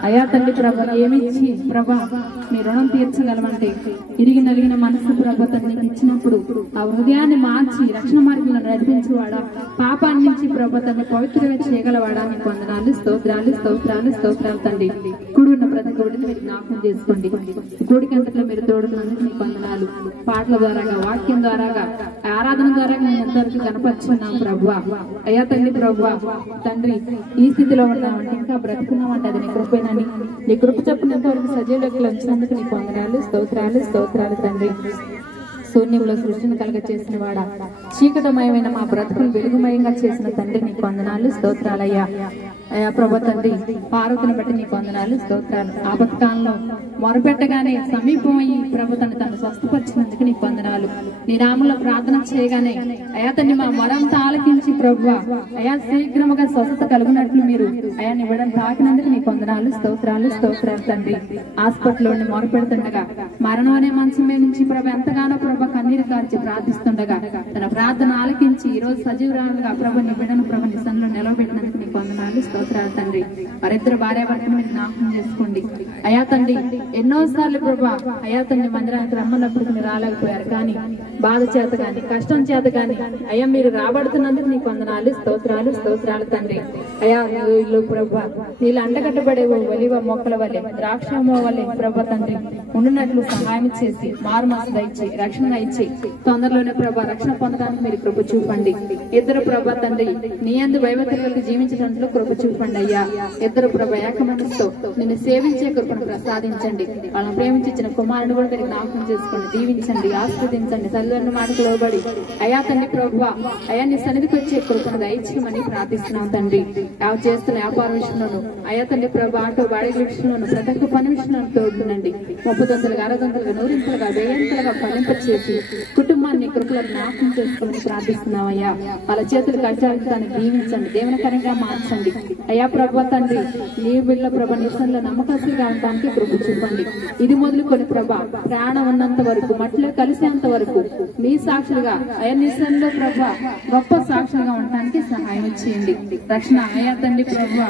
అయ్యా తండ్రి ప్రభు ఏమిచ్చి ప్రభా మీ రుణం తీర్చగలమంటే ఇరిగి నలిగిన మనసు ప్రభు తండ్రికి ఇచ్చినప్పుడు ఆ హృదయాన్ని మార్చి రక్షణ మార్గంలో నడిపించేవాడా, పాపాన్ని నుంచి ప్రభు తండ్రి పవిత్రంగా చేయగలవాడా నీకు వందనాలు స్తోత్రాలు తండ్రి. కూడున్న ప్రతి కోడిని మీరు జ్ఞాపకం చేసుకోండి. కోడికి అంతట్లో మీరు తోడుతున్నందుకు నీకు వందనాలు. పాటల ద్వారాగా వాక్యం ద్వారాగా ఆరాధన ద్వారా మేము ఎంతవరకు కనపరుచున్నాం ప్రభు అయ్యా తండ్రి ప్రభు తండ్రి. ఈ స్థితిలో ఉన్నామంటే ఇంకా బ్రతుకున్నామంటే అది నీ కృపేనని నీ కృప చెప్పినంత వరకు సజీవ లెక్కలు ఉంచినందుకు నీకు వందనాలు స్తోత్రాలు తండ్రి. శూన్యంలో సృష్టిని కలగ చేసిన వాడా, చీకటమయమైన మా బ్రతుకులు వెలుగుమయంగా చేసిన తండ్రి నీకు వందనాలు స్తోత్రాలయ్యా. అయ్యా ప్రభు తండ్రి పార్వతిని బట్టి నీకు వందనాలు స్తోత్రాలు. ఆపత్కాలంలో మొరపెట్టగానే సమీపం అయ్యి ప్రభు తను స్వస్థపరిచినందుకు నీకు వందనాలు. నీ నామంలో ప్రార్థన చేయగానే అయా తండ్రి మా మొరంతా ఆలకించి ప్రభు అయా శీఘ్రముగా స్వస్థత కలుగునట్లు మీరు అయా నివ్వడం తాకినందుకు నీకు వందనాలు స్తోత్రాలు తండ్రి. హాస్పిటల్లో మొరపెడుతుండగా మరణం అనే మంచం మీద నుంచి ప్రభు ఎంతగానో ప్రభు కన్నీరు కార్చి ప్రార్థిస్తుండగా తన ప్రార్థన ఆలకించి ఈ రోజు సజీవరాలుగా ప్రభు నీ బిడ్డను ప్రభు నీ సన్నిధిలో నిలవబెట్టినందుకు నీకు వందనాలు స్తోత్రాలు తండ్రి. వారిద్దరు భార్యాభర్తను మీరు జ్ఞాపకం చేసుకోండి అయా తండ్రి. ఎన్నోసార్లు ప్రభు అయా తండ్రి మందిరానికి రమ్మన్నప్పుడు మీరు రాలేకపోయారు, కానీ బాధ చేత గాని కష్టం చేత గాని అయ్యా మీరు రాబడుతున్నందుకు నీకు వందనాలు స్తోత్రాలు తండ్రి. అయా వీళ్ళు ప్రభు నీళ్ళు అంటగట్టబడే ఒలివ మొక్కల వల్లే ద్రాక్షమో వల్లే ప్రభు తండ్రి ఉండునట్లు సహాయం చేసి మారు మనసు దయచి రక్షణ ఇచ్చి తొందరలోనే ప్రభు రక్షణ పొందడానికి మీరు కృప చూపండి. ఇద్దరు ప్రభు తండ్రి నీ యందు భయభక్తులకు జీవించడంలో కృప చూపండి అయ్యా. ఇద్దరు ప్రభు ఏక మనసుతో నిన్ను సేవించే కృపను ప్రసాదించండి. వాళ్ళని ప్రేమించిన కుమారుడు కూడా మీరు జ్ఞాపకం చేసుకోండి, దీవించండి, ఆస్వాదించండి. తల్లిదండ్రుల మాటకు లోబడి అయా తండ్రి ప్రభు అయా నీ సన్నిధికి వచ్చే కృపను దయచేయమని ప్రార్థిస్తున్నాం తండ్రి. చేస్తున్న వ్యాపార విషయంలోను అయా తండ్రి ప్రభు ఆటో బాడీల విషయంలోను ప్రతి ఒక్క పని విషయంలో తోడునండి. 30 అరగంటలుగా 100 వేయంతలుగా ఫలింప చేసి కుటుంబాన్ని కృపలో జ్ఞాపకం చేసుకోమని ప్రార్థిస్తున్నామయ్యా. వాళ్ళ చేతులు కట్టాలని దీవించండి, దేవునికరంగా మార్చండి అయ్యా ప్రభు తండ్రి. నీ బిడ్డల ప్రభ నిశ్చయంలో నమ్మకస్తులుగా ఉండడానికి కృప చూపండి. ఇది మొదలుకొని ప్రభ ప్రాణం ఉన్నంత వరకు మట్టిలో కలిసేంత వరకు మీ సాక్షులుగా అయా నిశ్చయంలో ప్రభ గొప్ప సాక్షులుగా ఉండటానికి సహాయం చేయండి. రక్షణ అయా తండ్రి ప్రభు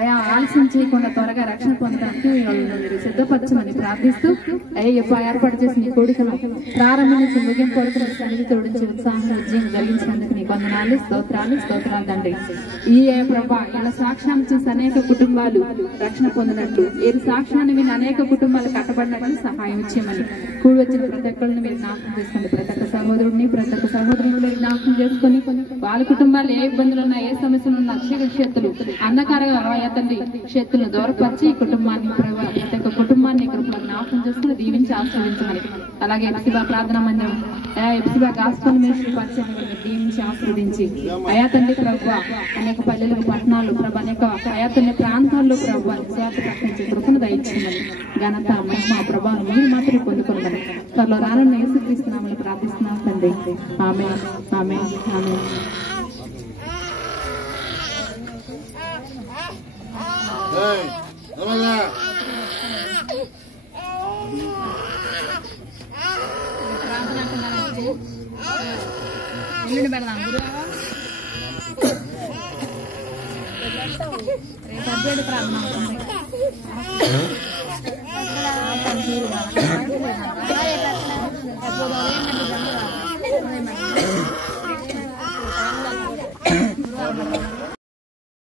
అయా ఆలస్యం చేయకుండా త్వరగా రక్షణ పొందడానికి మీరు సిద్ధపరచమని ప్రార్థిస్తూ అయ్యా ఏర్పాటు చేసి నీ కోడికను ప్రారంభం నుంచి ముగింపు వరకు సన్నిధి తోడించి ఉత్సాహం విజయం కలిగించినందుకు నీకు వందనాలు స్తోత్రాలు తండ్రి. ఈ ప్రభా ఇలా సాక్ష్యాన్ని చేసి అనేక కుటుంబాలు రక్షణ పొందినట్లు ఈ సాక్ష్యాన్ని విని అనేక కుటుంబాలు కట్టబడినట్లు సహాయం చేయమని కూడి వచ్చిన ప్రతి ఒక్కరిని మీరు జ్ఞాపకం చేసుకోండి. ప్రతి ఒక్క సహోదరుడిని ప్రతి ఒక్క సహోదరుని జ్ఞాపకం చేసుకుని వాళ్ళ కుటుంబాలు ఏ ఇబ్బందులు ఉన్నా ఏ సమస్యలు ఉన్నా అక్షయ శక్తులు అంధకారంగా తండ్రి శక్తులను దూరపరిచి ఈ కుటుంబాన్ని ప్రతి ఒక్క కుటుంబాన్ని జ్ఞాపకం చేసుకుని దీవించి ఆశీర్వదించమని, అలాగే ఎప్సిబా ప్రార్థనా మందిరం ఎప్సిబా గాస్పల్ మినిస్ట్రీ పరిచయం దీవించి ఆశీర్వదించి అయా తండ్రి ప్రభు అనేక పల్లెలు పట్టణాలు ప్రభు అనేక అయా తండ్రి ప్రాంతాల్లో ప్రభు సేవ ప్రకటించే కృపను దయచేయమని ఘనత మహిమ ప్రభావం మీరు మాత్రమే పొందుకోమని త్వరలో రానున్న యేసుక్రీస్తునామని ప్రార్థిస్తున్నాం తండ్రి. ఆమేన్ ఆమేన్ ఆమేన్. ఎల్లుండి పెడదాం రేపు ప్రార్థన